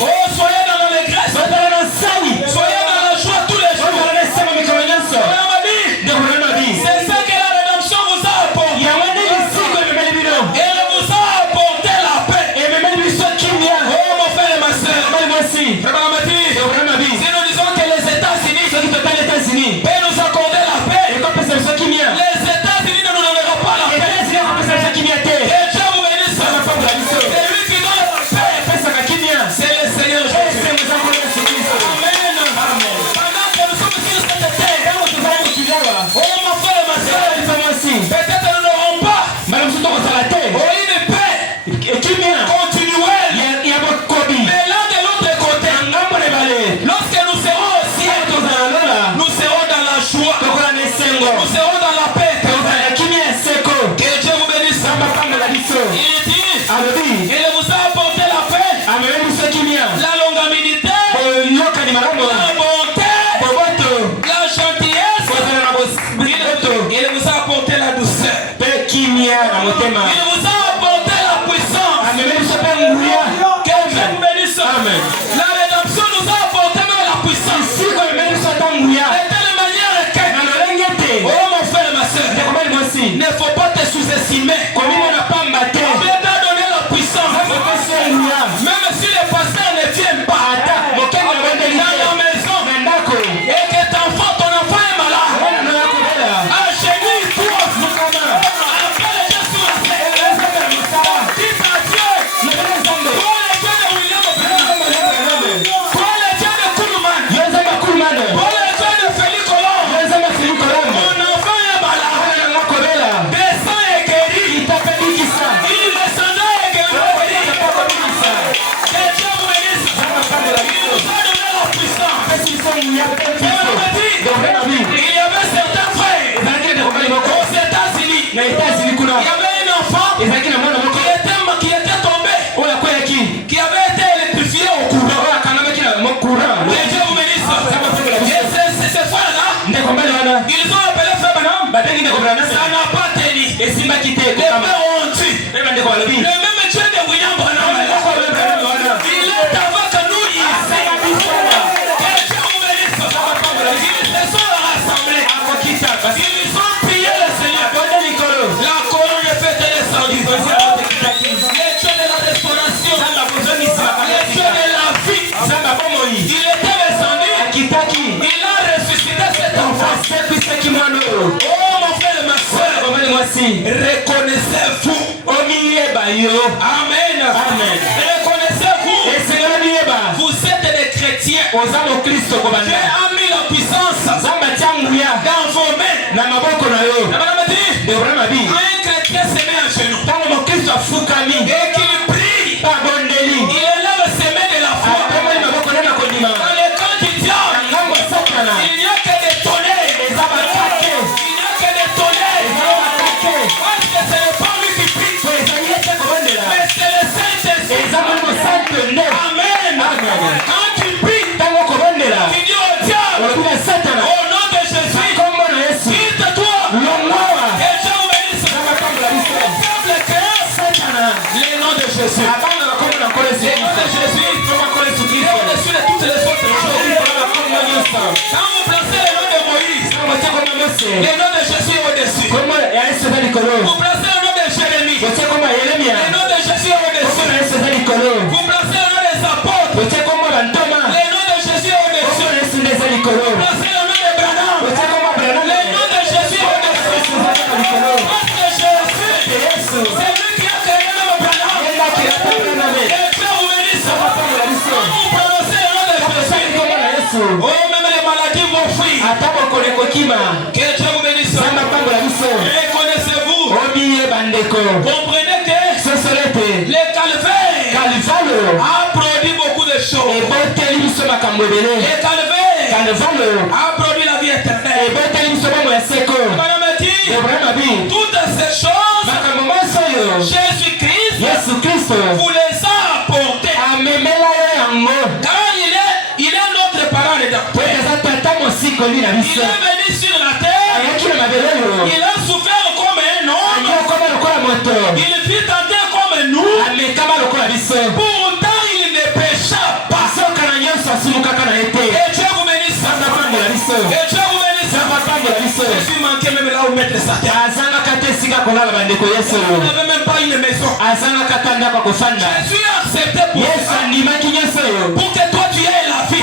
Oh, soyez dans l'allégresse. Soyez dans la joie tous les jours. C'est ça que la rédemption vous a apporté. Elle vous a apporté la paix. Oh, mon frère et ma soeur. Si nous disons que les États-Unis peuvent nous accorder la paix, les États-Unis ne nous donneront pas la paix. Que Dieu vous bénisse. C'est lui qui donne la paix. C'est le Seigneur Jésus. Amen. Pendant que nous sommes sur cette terre, oh mon frère et ma soeur, peut-être nous n'aurons pas une paix continuelle. Mais là de l'autre côté, lorsque nous serons au ciel, nous serons dans la joie. Nous serons dans la paix. Que Dieu vous bénisse. Il dit, il vous a apporté la paix, la longanimité, la bonté, la gentillesse. Il vous a apporté la douceur. Il vous a apporté la puissance. Que Dieu vous bénisse. La rédemption nous a apporté même la puissance. De telle manière que, oh mon frère et ma soeur, il ne faut pas te sous-estimer. Dieu t'a donné la puissance. Même si le pasteur ne vient pas dans la maison et que ton enfant est malade, agenouille-toi. Appelle Dieu sur la terre. Dis à Dieu. Prends les dieux de William Branham. Prends les dieux de Koulouman. Prends les dieux de Félix Colomb. Mon enfant est malade. Descends et guéris. Il descendra et guérit. Que Dieu vous bénisse. Il nous a donné la puissance. Il y avait certains frères aux États-Unis. Il y avait un enfant qui était tombé, qui avait été électrifié au courant. Que Dieu vous bénisse. Et ces frères-là, ils ont appelé Frère Branham. ça n'a pas tenu. Les pères ont dit. Le même Dieu de William Branham. Il est avec nous ici. Que Dieu vous bénisse. Ils se sont rassemblés. Ils ont prié le Seigneur. La colonne est faite descendue. Le Dieu de la restauration. Le Dieu de la vie. Il était descendu. Il a ressuscité cet enfant. Oh mon frère et ma soeur, reconnaissez-vous. Amen. Reconnaissez-vous. Vous êtes des chrétiens. Dieu a mis la puissance dans vos mains. Un chrétien se met à genoux et qu'il prie. Il élève ses mains de la foi. Dans le camp du diable, il n'y a que des tonnerres. Il n'y a que des tonnerres. Parce que ce n'est pas lui qui prie, mais c'est le Saint-Esprit. Amen. Quand tu pries, tu dis au diable, au nom de Jésus, quitte-toi. Et Dieu vous bénisse. Le nom de Jésus. Le nom de Jésus. Au-dessus de toutes les autres choses. Quand vous placez le nom de Moïse, le nom de Jésus est au-dessus. Vous placez le nom de Jérémie, le nom de Jésus est au-dessus. Vous placez le nom des apôtres, le nom de Jésus est au-dessus. Vous placez le nom de Branham, le nom de Jésus est au-dessus. Parce que Jésus, c'est lui qui a créé le nom de Branham. Et Dieu vous bénisse. Quand vous prononcez le nom de Jésus, oh, même les maladies vont fuir. Que Dieu vous bénisse. Reconnaissez-vous. Comprenez que le calvaire a produit beaucoup de choses. Le calvaire a produit la vie éternelle. Madame dit, toutes ces choses, Jésus-Christ vous les a apportées. Car il est notre parent rédacteur. Il est venu sur la terre. Il a souffert comme un homme. Il fut tenté comme nous. Pourtant il ne pécha pas. Et Dieu vous bénisse. Et Dieu vous bénisse. Je suis manqué même là où mettre sa terre. Vous n'avez même pas une maison. Je suis accepté pour ça. Pour que toi tu aies la vie.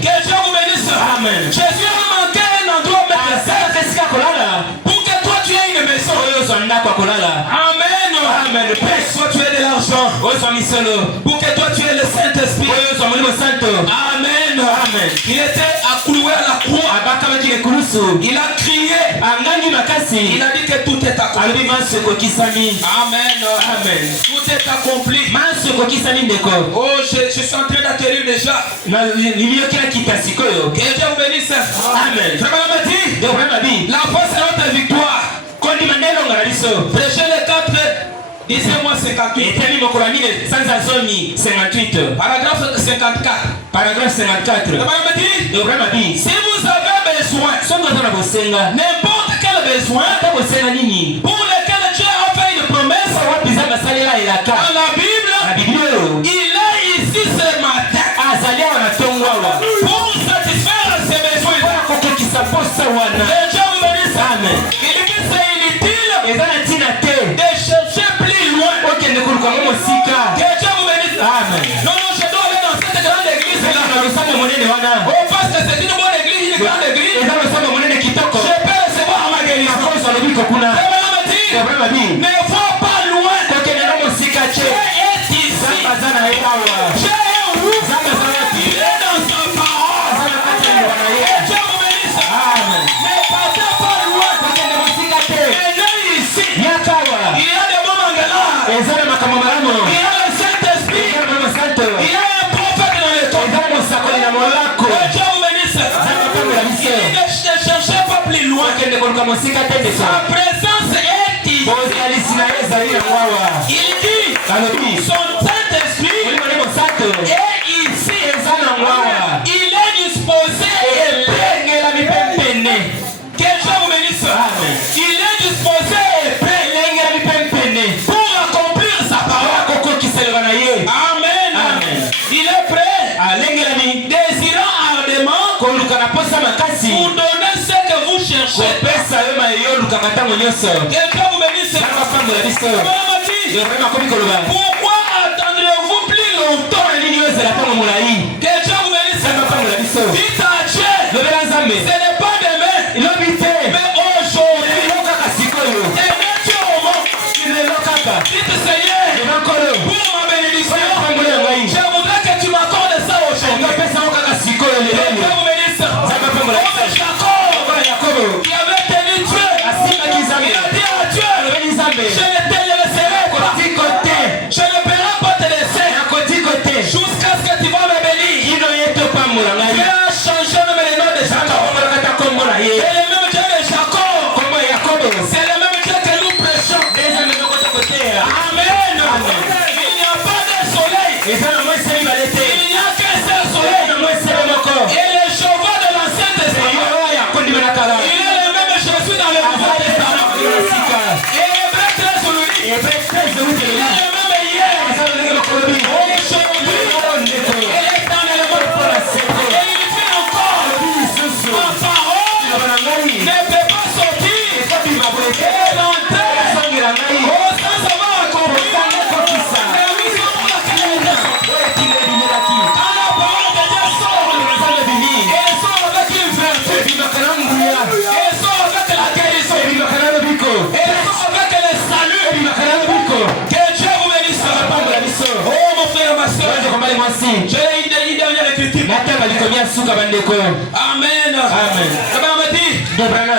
Que Dieu vous bénisse. Amen. Jésus a manqué un endroit où mettre sa terre. Pour que toi tu aies une maison. Amen. Soit tu aies de l'argent. Pour que toi tu aies le Saint-Esprit. Amen. Il était accloué à la croix. Il a crié. Il a dit que tout est accompli. Amen. Tout est accompli. Oh, je suis en train d'atterrir déjà. Que Dieu vous bénisse. Amen. La foi c'est notre victoire. Prêchez le 4. Disez-moi 58. Paragraphe 54. Si vous avez besoin, n'importe quel besoin, pour lequel Dieu a fait une promesse, dans la Bible, il est ici ce matin pour satisfaire ses besoins. Et Dieu vous bénisse. Il dit que c'est inutile de chercher plus loin. Que Dieu vous bénisse. Non, je dois aller dans cette grande église là. Oh, parce que c'est une bonne église, une grande église. Je peux recevoir ma guérison. Ne va pas loin. Dieu est ici. Dieu est où? Il est dans sa parole. Et Dieu vous bénisse. Ne partez pas loin. Venez ici. Il y a des moments là. Il y a le Saint-Esprit. Il y a un prophète dans le temps. Que Dieu vous bénisse. Il ne cherchez pas plus loin. Sa présence est ici. Il dit son Saint-Esprit est ici. Il est disposé et prêt. Que Dieu vous bénisse. Quelqu'un vous bénisse. Pourquoi attendrez-vous plus longtemps? Quelqu'un vous bénisse. Dites à Dieu, ce n'est pas demain, mais aujourd'hui. Seigneur, tu es au monde. Dites Seigneur, pour ma bénédiction, je voudrais que tu m'accordes ça aujourd'hui. Quelqu'un vous bénisse. Jacob, qui avait tenu Dieu, il a dit à Dieu, je ne te laisserai pas. Je ne pourrai pas te laisser jusqu'à ce que tu vas me bénir. Tu as changé même le nom de Jacob. Et le même Dieu de Jacob, c'est le même Dieu que nous prêchons. Amen. Il n'y a pas de soleil. Il n'y a qu'un seul soleil. Et les chevaux de l'Ancien Testament, il est le même Jésus dans le Nouveau Testament. Et Hébreu 13 nous dit, il est le même hier, aujourd'hui, il est dans le monde. Et il fait encore. Ma parole ne peut pas sortir et l'entrer sans avoir accompli la mission pour laquelle elle est là. Quand la parole de Dieu sort, elle sort avec une vertu, elle sort avec la guérison, elle sort avec le salut. Que Dieu vous bénisse. Oh mon frère, ma soeur, j'ai une dernière écriture. Amen. Abraham a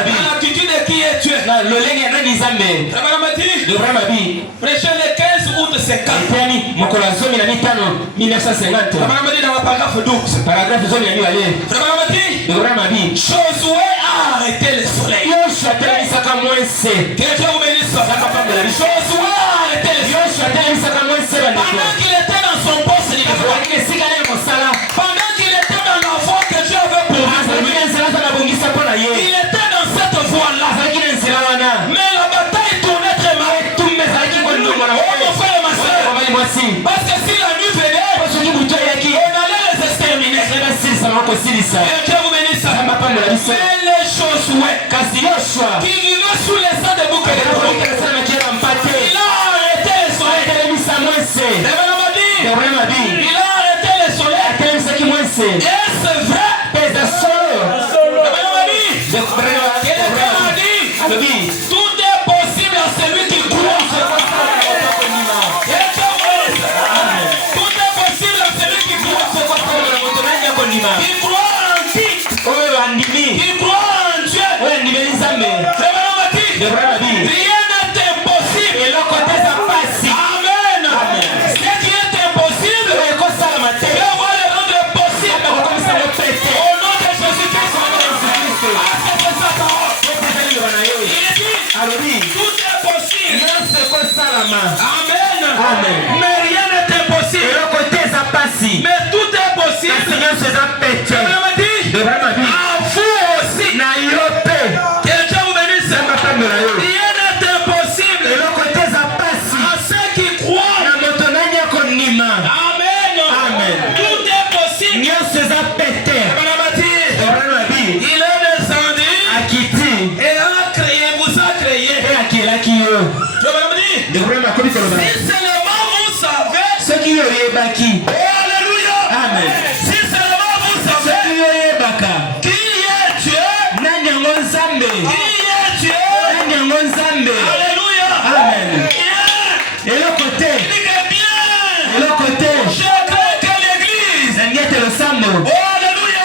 dit, l'attitude de qui es-tu? Abraham a dit, prêcher le 15 août 50. Abraham a dit dans la paragraphe 12. Abraham a dit, Josué a arrêté le soleil. Que Dieu vous bénisse. Josué a arrêté le soleil. Pendant qu'il était dans son poste, pendant qu'il était dans la voie que Dieu avait pour lui, il était dans cette voie-là. Mais la bataille tournait très mal. Oh mon frère et ma soeur, parce que si la nuit venait, on allait les exterminer. Et Dieu vous bénisse. Mais les Josué qui vivaient sous les sangs de bouc et de trompe, il a arrêté le soleil. Il a arrêté le soleil. Et c'est vrai. Tout est possible à celui qui croit. Tout est possible à celui qui croit. Il croit en qui? Il croit en Dieu. Rien n'est impossible. Amen. Ce qui est impossible, Dieu va le rendre possible. Au nom de Jésus-Christ. C'est sa parole. Il dit, tout est possible. Amen. Mais rien n'est impossible. Mais tout est possible. Abraham a dit, à vous aussi. Que Dieu vous bénisse. Rien n'est impossible à ceux qui croient. Amen. Tout est possible. Abraham a dit, il est descendu et vous a créé. Abraham dit, si seulement vous savez. Alléluia. Si seulement vous savez qui est Dieu. Qui est Dieu. Alléluia. Amen. Bien. Il dit que bien. Je crains que l'église. Oh, alléluia.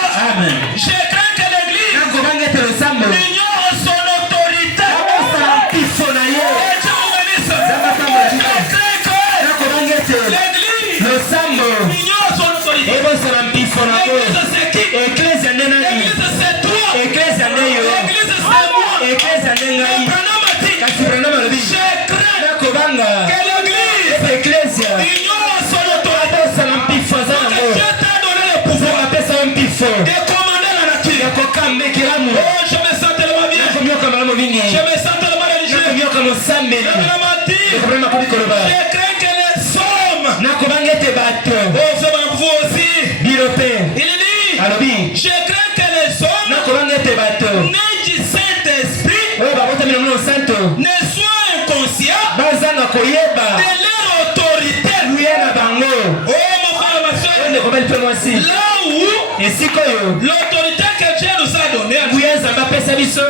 Je crains que l'église ignore son autorité. Et Dieu vous bénisse. Je crains que l'église ignore son autorité. L'église c'est qui? L'église c'est toi. L'église c'est moi. Mais Branham a dit, je crains que l'église ignore son autorité. Donc Dieu t'a donné le pouvoir de commander la nature. Oh, je me sens tellement bien. Je me sens tellement religieux. Branham a dit, je crains que les hommes. Oh, vous aussi. Il dit, je crains que les hommes n'aient du Saint-Esprit ne soient inconscients bazanga koyeba de leur autorité. luya na bango. Oh mon frère, ma soeur, Onde kobali pe mwasi. là où Esikoyo l'autorité que Dieu nous a donnée, luya nzamba pesa biso.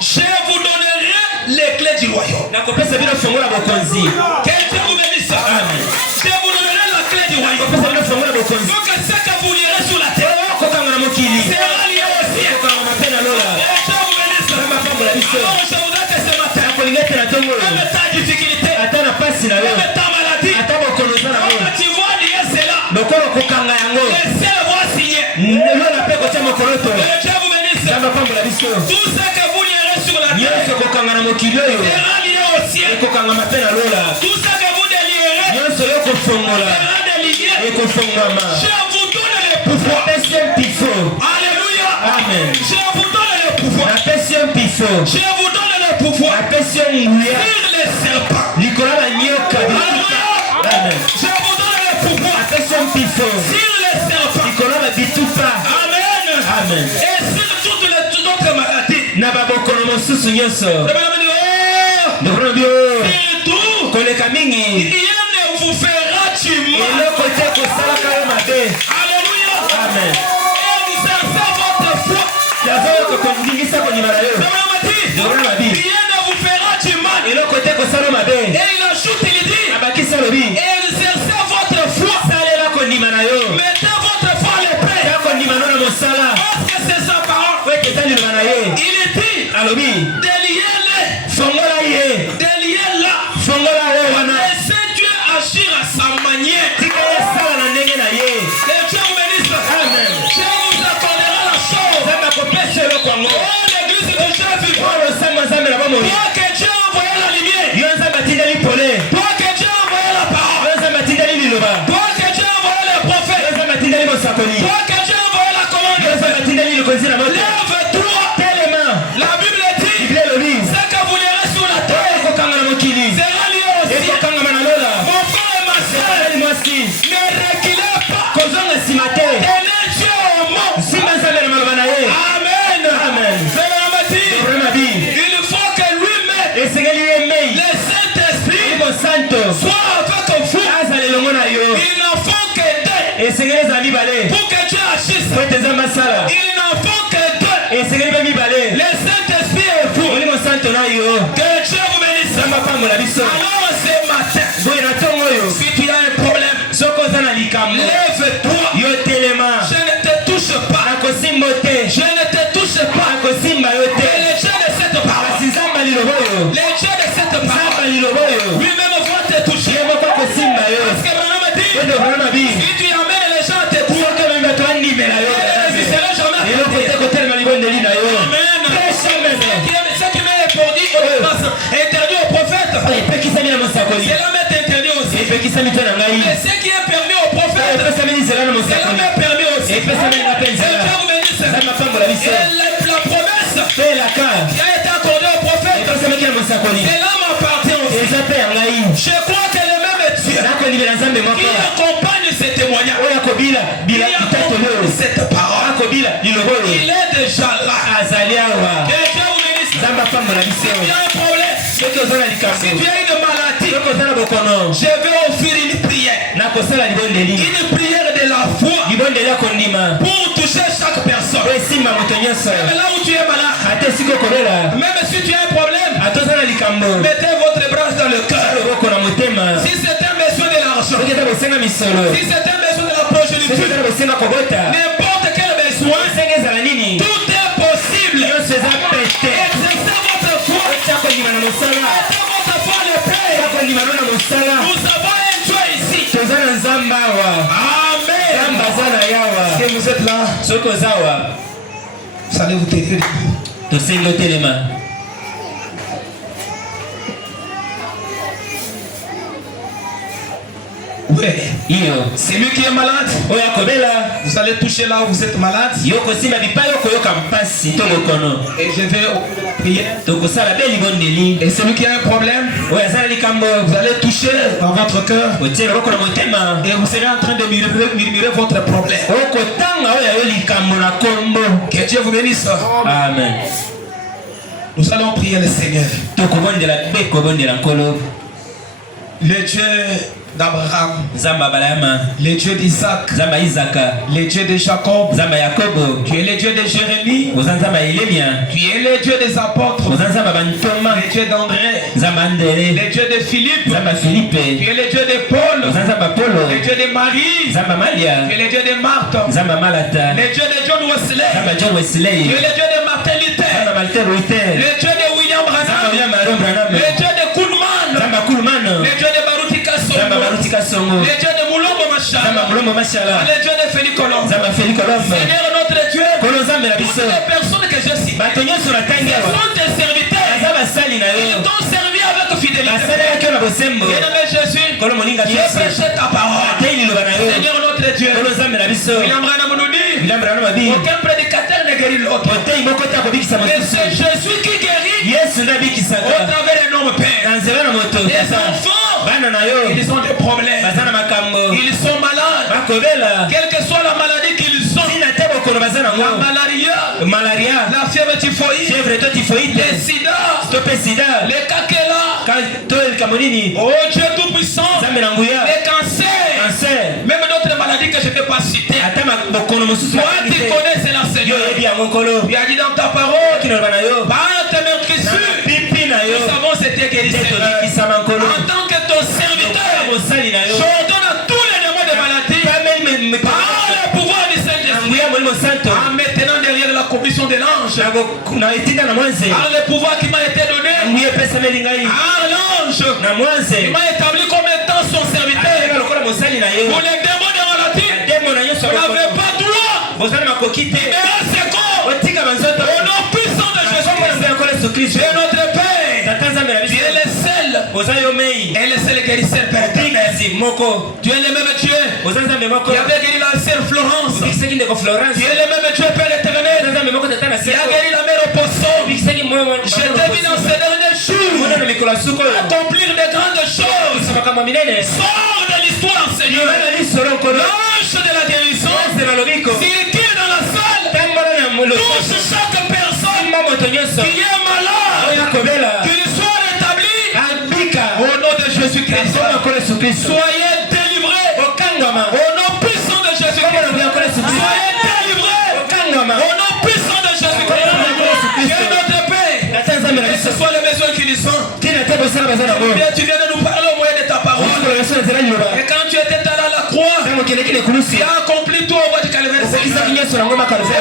je vous donnerai les clés du royaume. Nakopesa bino fongola bokonzi. Que Dieu vous bénisse. Amen. Je vous donnerai la clé du royaume. Nakopesa bino fongola bokonzi. Donc ce que vous lirez sur la terre Kokanga na mokili. sera lié au ciel. Kokanga na pe na lola. Que Dieu vous bénisse. Nzamba pambola biso. Alors je voudrais que ce matin, Nakolingete na tongo. même ta difficulté, Ata na pasi na yo. même ta maladie, Ata bokono za na yo. quand tu vois lier cela, Lokolo kokanga yango. le ciel va signer. Nelo na pe kotia mokolo to. Que Dieu vous bénisse. Nzamba pambola biso. Tout ce que vous lirez sur la terre Nyonso kokanga na mokili oyo. sera lié au ciel. Ekokanga mape na lola. Tout ce que vous délirez Nyonso yo kofongola. sera délié. Ekofongama. Je vous donne le pouvoir. Napesi yo mpifo. Alléluia. Amen. Je vous donne le pouvoir. Napesi yo mpifo. Je vous donne le pouvoir Napesi yo nguya. sur les serpents. Likolo na nyoka. Alléluia. Amen. Je vous donne le pouvoir Napesi yo mpifo. sur les serpents. Likolo na bitupa. Amen. Amen. Et sur toutes les autres maladies. Na babokolo mosusu nyonso. Ndokolo bio. Surtout, Koleka mingi. rien ne vous fera du mal. Eloko te kosalaka yo mabe. Alléluia. Amen. Et vous servez votre foi. Yazoyo kokondingisa konyima na yo. Ndokolo na bi. Rien ne vous fera du mal. Eloko te kosala mabe. Et il ajoute, il dit, Abakisa lobi. exercez votre foi. Salela kondima na yo. Mettez votre foi à l'épée. Ya kondima no na mosala. Parce que c'est sa parole. Weke tali na ye. Il est dit, Alobi. déliez-les. Fongola ye. Déliez-la. Fongola ye wana. Laissez Dieu agir à sa manière. Tika ye sala na ndenge na ye. Et Dieu vous bénisse. Amen. Dieu vous accordera la chose. Zamba kopesa eloko yango. Oh, l'église de Dieu vivant. Oyo samba nzambe na bomoi. Toi que Dieu a envoyé la lumière. Yo nzambe atindeli pole. Toi que Dieu a envoyé la parole. Yo nzambe atindeli liloba. Toi que Dieu a envoyé les Yo prophètes. nzambe atindeli mosakoli. Toi que Dieu a envoyé la colonne. Yo nzambe atindeli likonzi na moto. Lève-toi. Telema. La Bible dit, Biblia elobi. ce que vous lirez sur la terre Ekokanga na mokili. sera lié au ciel. Ekokanga na lola. Mon frère et ma soeur, Ezali mwasi. ne reculez pas. Kozonga nsima te. Tenez Dieu au mot. Simba nzambe na maloba na ye. Amen. Amen. Frère dit, Vrema bi. il faut que lui-même, Esengeli ye mei. le Saint-Esprit, Iko santo. soit avec vous. Azala elongo na yo. Ils n'en font que deux. Esengeli ezala mibale. Pour que Dieu agisse, Po ete nzambe asala. ils n'en font que deux. Esengeli mpe mibale. Le Saint-Esprit est vous. Molimo santo na yo. Que Dieu vous bénisse. Nzambe apambola biso. Alors ce matin, Boye na ntongo oyo. si tu as un problème, Soki oza na likambo. lève-toi. Yo telema. Je ne te touche pas. Nakosimba yo te. Je ne te touche pas. Nakosimba yo Et te. le Dieu de cette parole, Kasi nzambe liloba oyo. le Dieu de cette Nzambe parole, liloba oyo. lui-même va te toucher. Ye moko akosimba yo. Parce que maintenant me dit, Oyo vrema bi. si tu amènes les gens à te toucher, Soki olingi bato bandimela yo. ils ne résisteront jamais à eloko te te kotelema libondeli na yo. Amen. Prêche amen. Ce qui m'est répondu interdit au prophète, epekisami na mosakoli. cela m'est interdit aussi. epekisami te na ngai. Mais ce qui est permis au prophète, epesami nzela na cela mosakoli. m'est permis aussi. epesami nga mpe Et nzela. Dieu vous bénisse. nzambe apambola biso. Et la promesse mpe elaka qui a été accordée au prophète, epesamaki na mosakoli. cela m'appartient aussi. eza mpe ya ngai. Je crois que le même Dieu nakondimela nzambe moko qui accompagne ces témoignages, oyo akobila qui bitatoli oyo. accompagne cette parole, akobila liloba oyo. il est déjà là. azali awa. Que Dieu vous bénisse. nzambe apambola Si biso. tu as un problème, soki oza na likambo. si tu as une maladie, soki oza na bokono. je vais offrir une prière. nakosala libondeli. Une prière de la foi libondeli ya kondima. pour toucher chaque personne. po esimba moto nyonso. Même là où tu es malade, ate esika okolela. même si tu as un problème, ate oza na likambo. mettez votre branche dans le cœur. loboko na motema. Si c'est un besoin de l'argent, soki eza bosenga misolo. si c'est un besoin de la soki progéniture, eza bosenga kobota. n'importe quel besoin, bosenga ezala nini. tout est possible. nyonso eza pete. Exercez votre foi. otya kondima na mosala. Mettez votre foi à l'épée. otya kondima no na mosala. Nous avons un Dieu ici. toza na nzambe awa. Amen. nzambe aza na yawa. Si vous êtes là, soki oza awa. vous allez vous tenir. tosengi otelema. Oui. iyo C'est lui qui est malade. oyo akobela. Vous allez toucher là où vous êtes malade. yo kosimba bipai okoyoka mpasi to bokono. Et je vais offrir la prière. tokosala be libondeli. Et celui qui a un problème, oyo aza na likambo. vous allez toucher dans votre cœur. otie loboko na motema. Et vous serez en train de murmurer votre problème. okotanga oyo ayo likambo na kombo. Que Dieu vous bénisse. amen. Nous allons prier le Seigneur. Le Dieu d'Abraham, le Dieu d'Isaac, le Dieu de Jacob, tu es le Dieu de Jérémie, tu es le Dieu des apôtres, le Dieu d'André, le Dieu de Philippe, tu es le Dieu de Paul, le Dieu de Marie, tu es le Dieu de Marthe, le Dieu de John Wesley, tu es le Dieu de Martin Luther, le Dieu de William Branham, le Dieu de Kuhlman, le Dieu de Barutika Songo, le Dieu de Mulombo Machala, le Dieu de Félix Colombe. Seigneur notre Dieu, toutes les personnes que je cite, ce sont tes serviteurs, ils t'ont servi avec fidélité. Bien-aimé Jésus, j'ai prêché ta parole. Seigneur notre Dieu, William Branham nous dit, aucun prédicateur ne guérit l'autre. Mais c'est Jésus qui guérit au travers d'un homme père. Les enfants, ils ont des problèmes, ils sont malades, quelle que soit la maladie qu'ils ont, la malaria, la fièvre typhoïde, le sida, le kakela, oh Dieu tout-puissant, les cancers, même d'autres maladies que je ne peux pas citer. Toi tu connais cela, Seigneur. Tu as dit dans ta parole, par tes meurtrissures, nous savons c'était guéri, Seigneur. En tant que ton serviteur, j'ordonne à tous les démons de maladie, par le pouvoir du Saint-Esprit, en maintenant derrière la commission de l'ange, par le pouvoir qui m'a été donné, par l'ange, il m'a établi comme étant son serviteur. Pour les démons de maladie, vous n'avez pas droit. Mais c'est quoi? Au nom puissant de Jésus, Dieu notre Père, tu es le seul et le seul guérisseur, Père. Tu es le même Dieu qui avait guéri la sœur Florence. Tu es le même Dieu, Père éternel, qui a guéri la mère au poisson. Je t'ai vu dans ces derniers jours accomplir de grandes choses. Sors de l'histoire, Seigneur. L'ange de la guérison circule dans la salle, touche chaque personne qui est malade, qu'il soit rétabli au nom de Jésus-Christ. Soyez délivrés au nom puissant de Jésus-Christ. Soyez délivrés au nom puissant de Jésus-Christ. Dieu notre Père, que ce soit les besoins qui nous sont. Tu viens de nous parler au moyen de ta parole. Et quand tu étais allé à la croix, tu as accompli tout au bas du calvaire. Le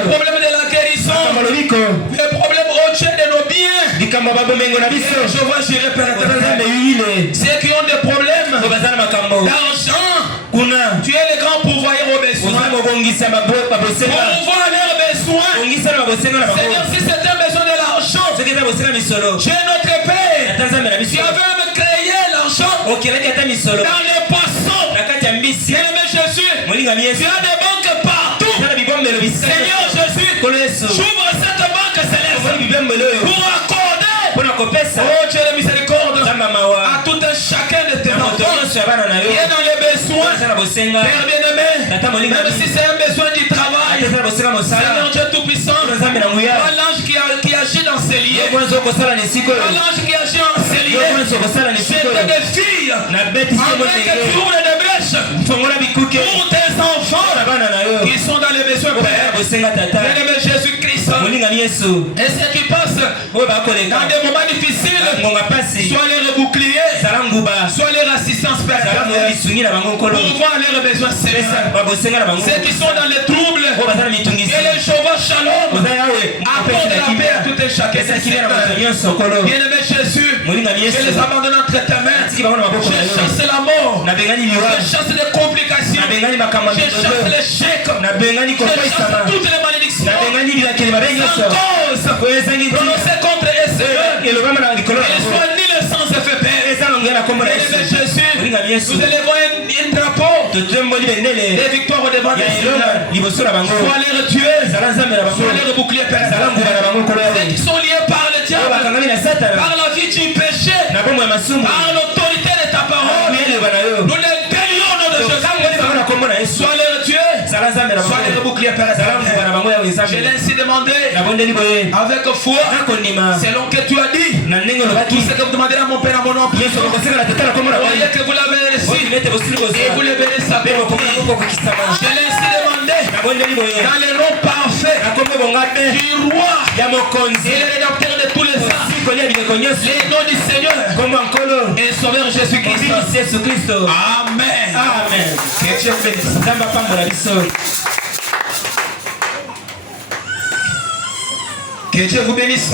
problème de la guérison, le problème au Dieu de nos biens. Je vois gérer Père éternel. Ceux qui ont des problèmes d'argent, tu es le grand pourvoyeur aux besoins. Pourvoir leurs besoins. Seigneur, si c'est un besoin de l'argent, Dieu notre Père, tu avais même créé l'argent dans les poissons. Bien-aimé Jésus, tu as des banques partout. Seigneur Jésus, j'ouvre cette banque céleste pour accorder, oh Dieu de miséricorde, à tout un chacun de tes enfants qui est dans les besoins. Père bien-aimé, même si c'est un besoin du travail, Seigneur Dieu tout-puissant, l'ange qui agit dans ces lieux, l'ange qui agit en ces lieux, c'est des filles, afin que tu ouvres des brèches pour tes enfants qui sont dans les besoins, Père. Bien-aimé Jésus-Christ, et ce qui passe dans des moments difficiles, soit les boucliers, soit leur assistance, Père, pour voir leurs besoins célestes. Ceux qui sont dans les troubles, et les Jéhovah Shalom apportent la paix à tout et chacun. Bien-aimé Jésus, je les abandonne entre tes mains. Je chasse la mort, je chasse les complications, je chasse l'échec, je chasse toutes les malédictions sans cause prononcées contre eux. Ils soient ni le sans effet, Père. Bien-aimé Jésus, nous élevons un drapeau des victoires au devant des cieux. Sois leur Dieu, sois leur bouclier, Père. Ceux qui sont liés par le diable, par la vie du péché, par l'autorité de ta parole, nous les bénissons au nom de Jésus. Sois leur Dieu, sois leur bouclier, Père. Je l'ai ainsi demandé avec foi, selon que tu as dit. Tout ce que vous demandez à mon Père à mon nom, voyez que vous l'avez reçu et vous le verrez savoir. Je l'ai ainsi demandé dans le nom parfait du roi et le rédempteur de tous les saints, les noms du Seigneur et Sauveur Jésus-Christ. Amen. Amen. Que Dieu vous bénisse.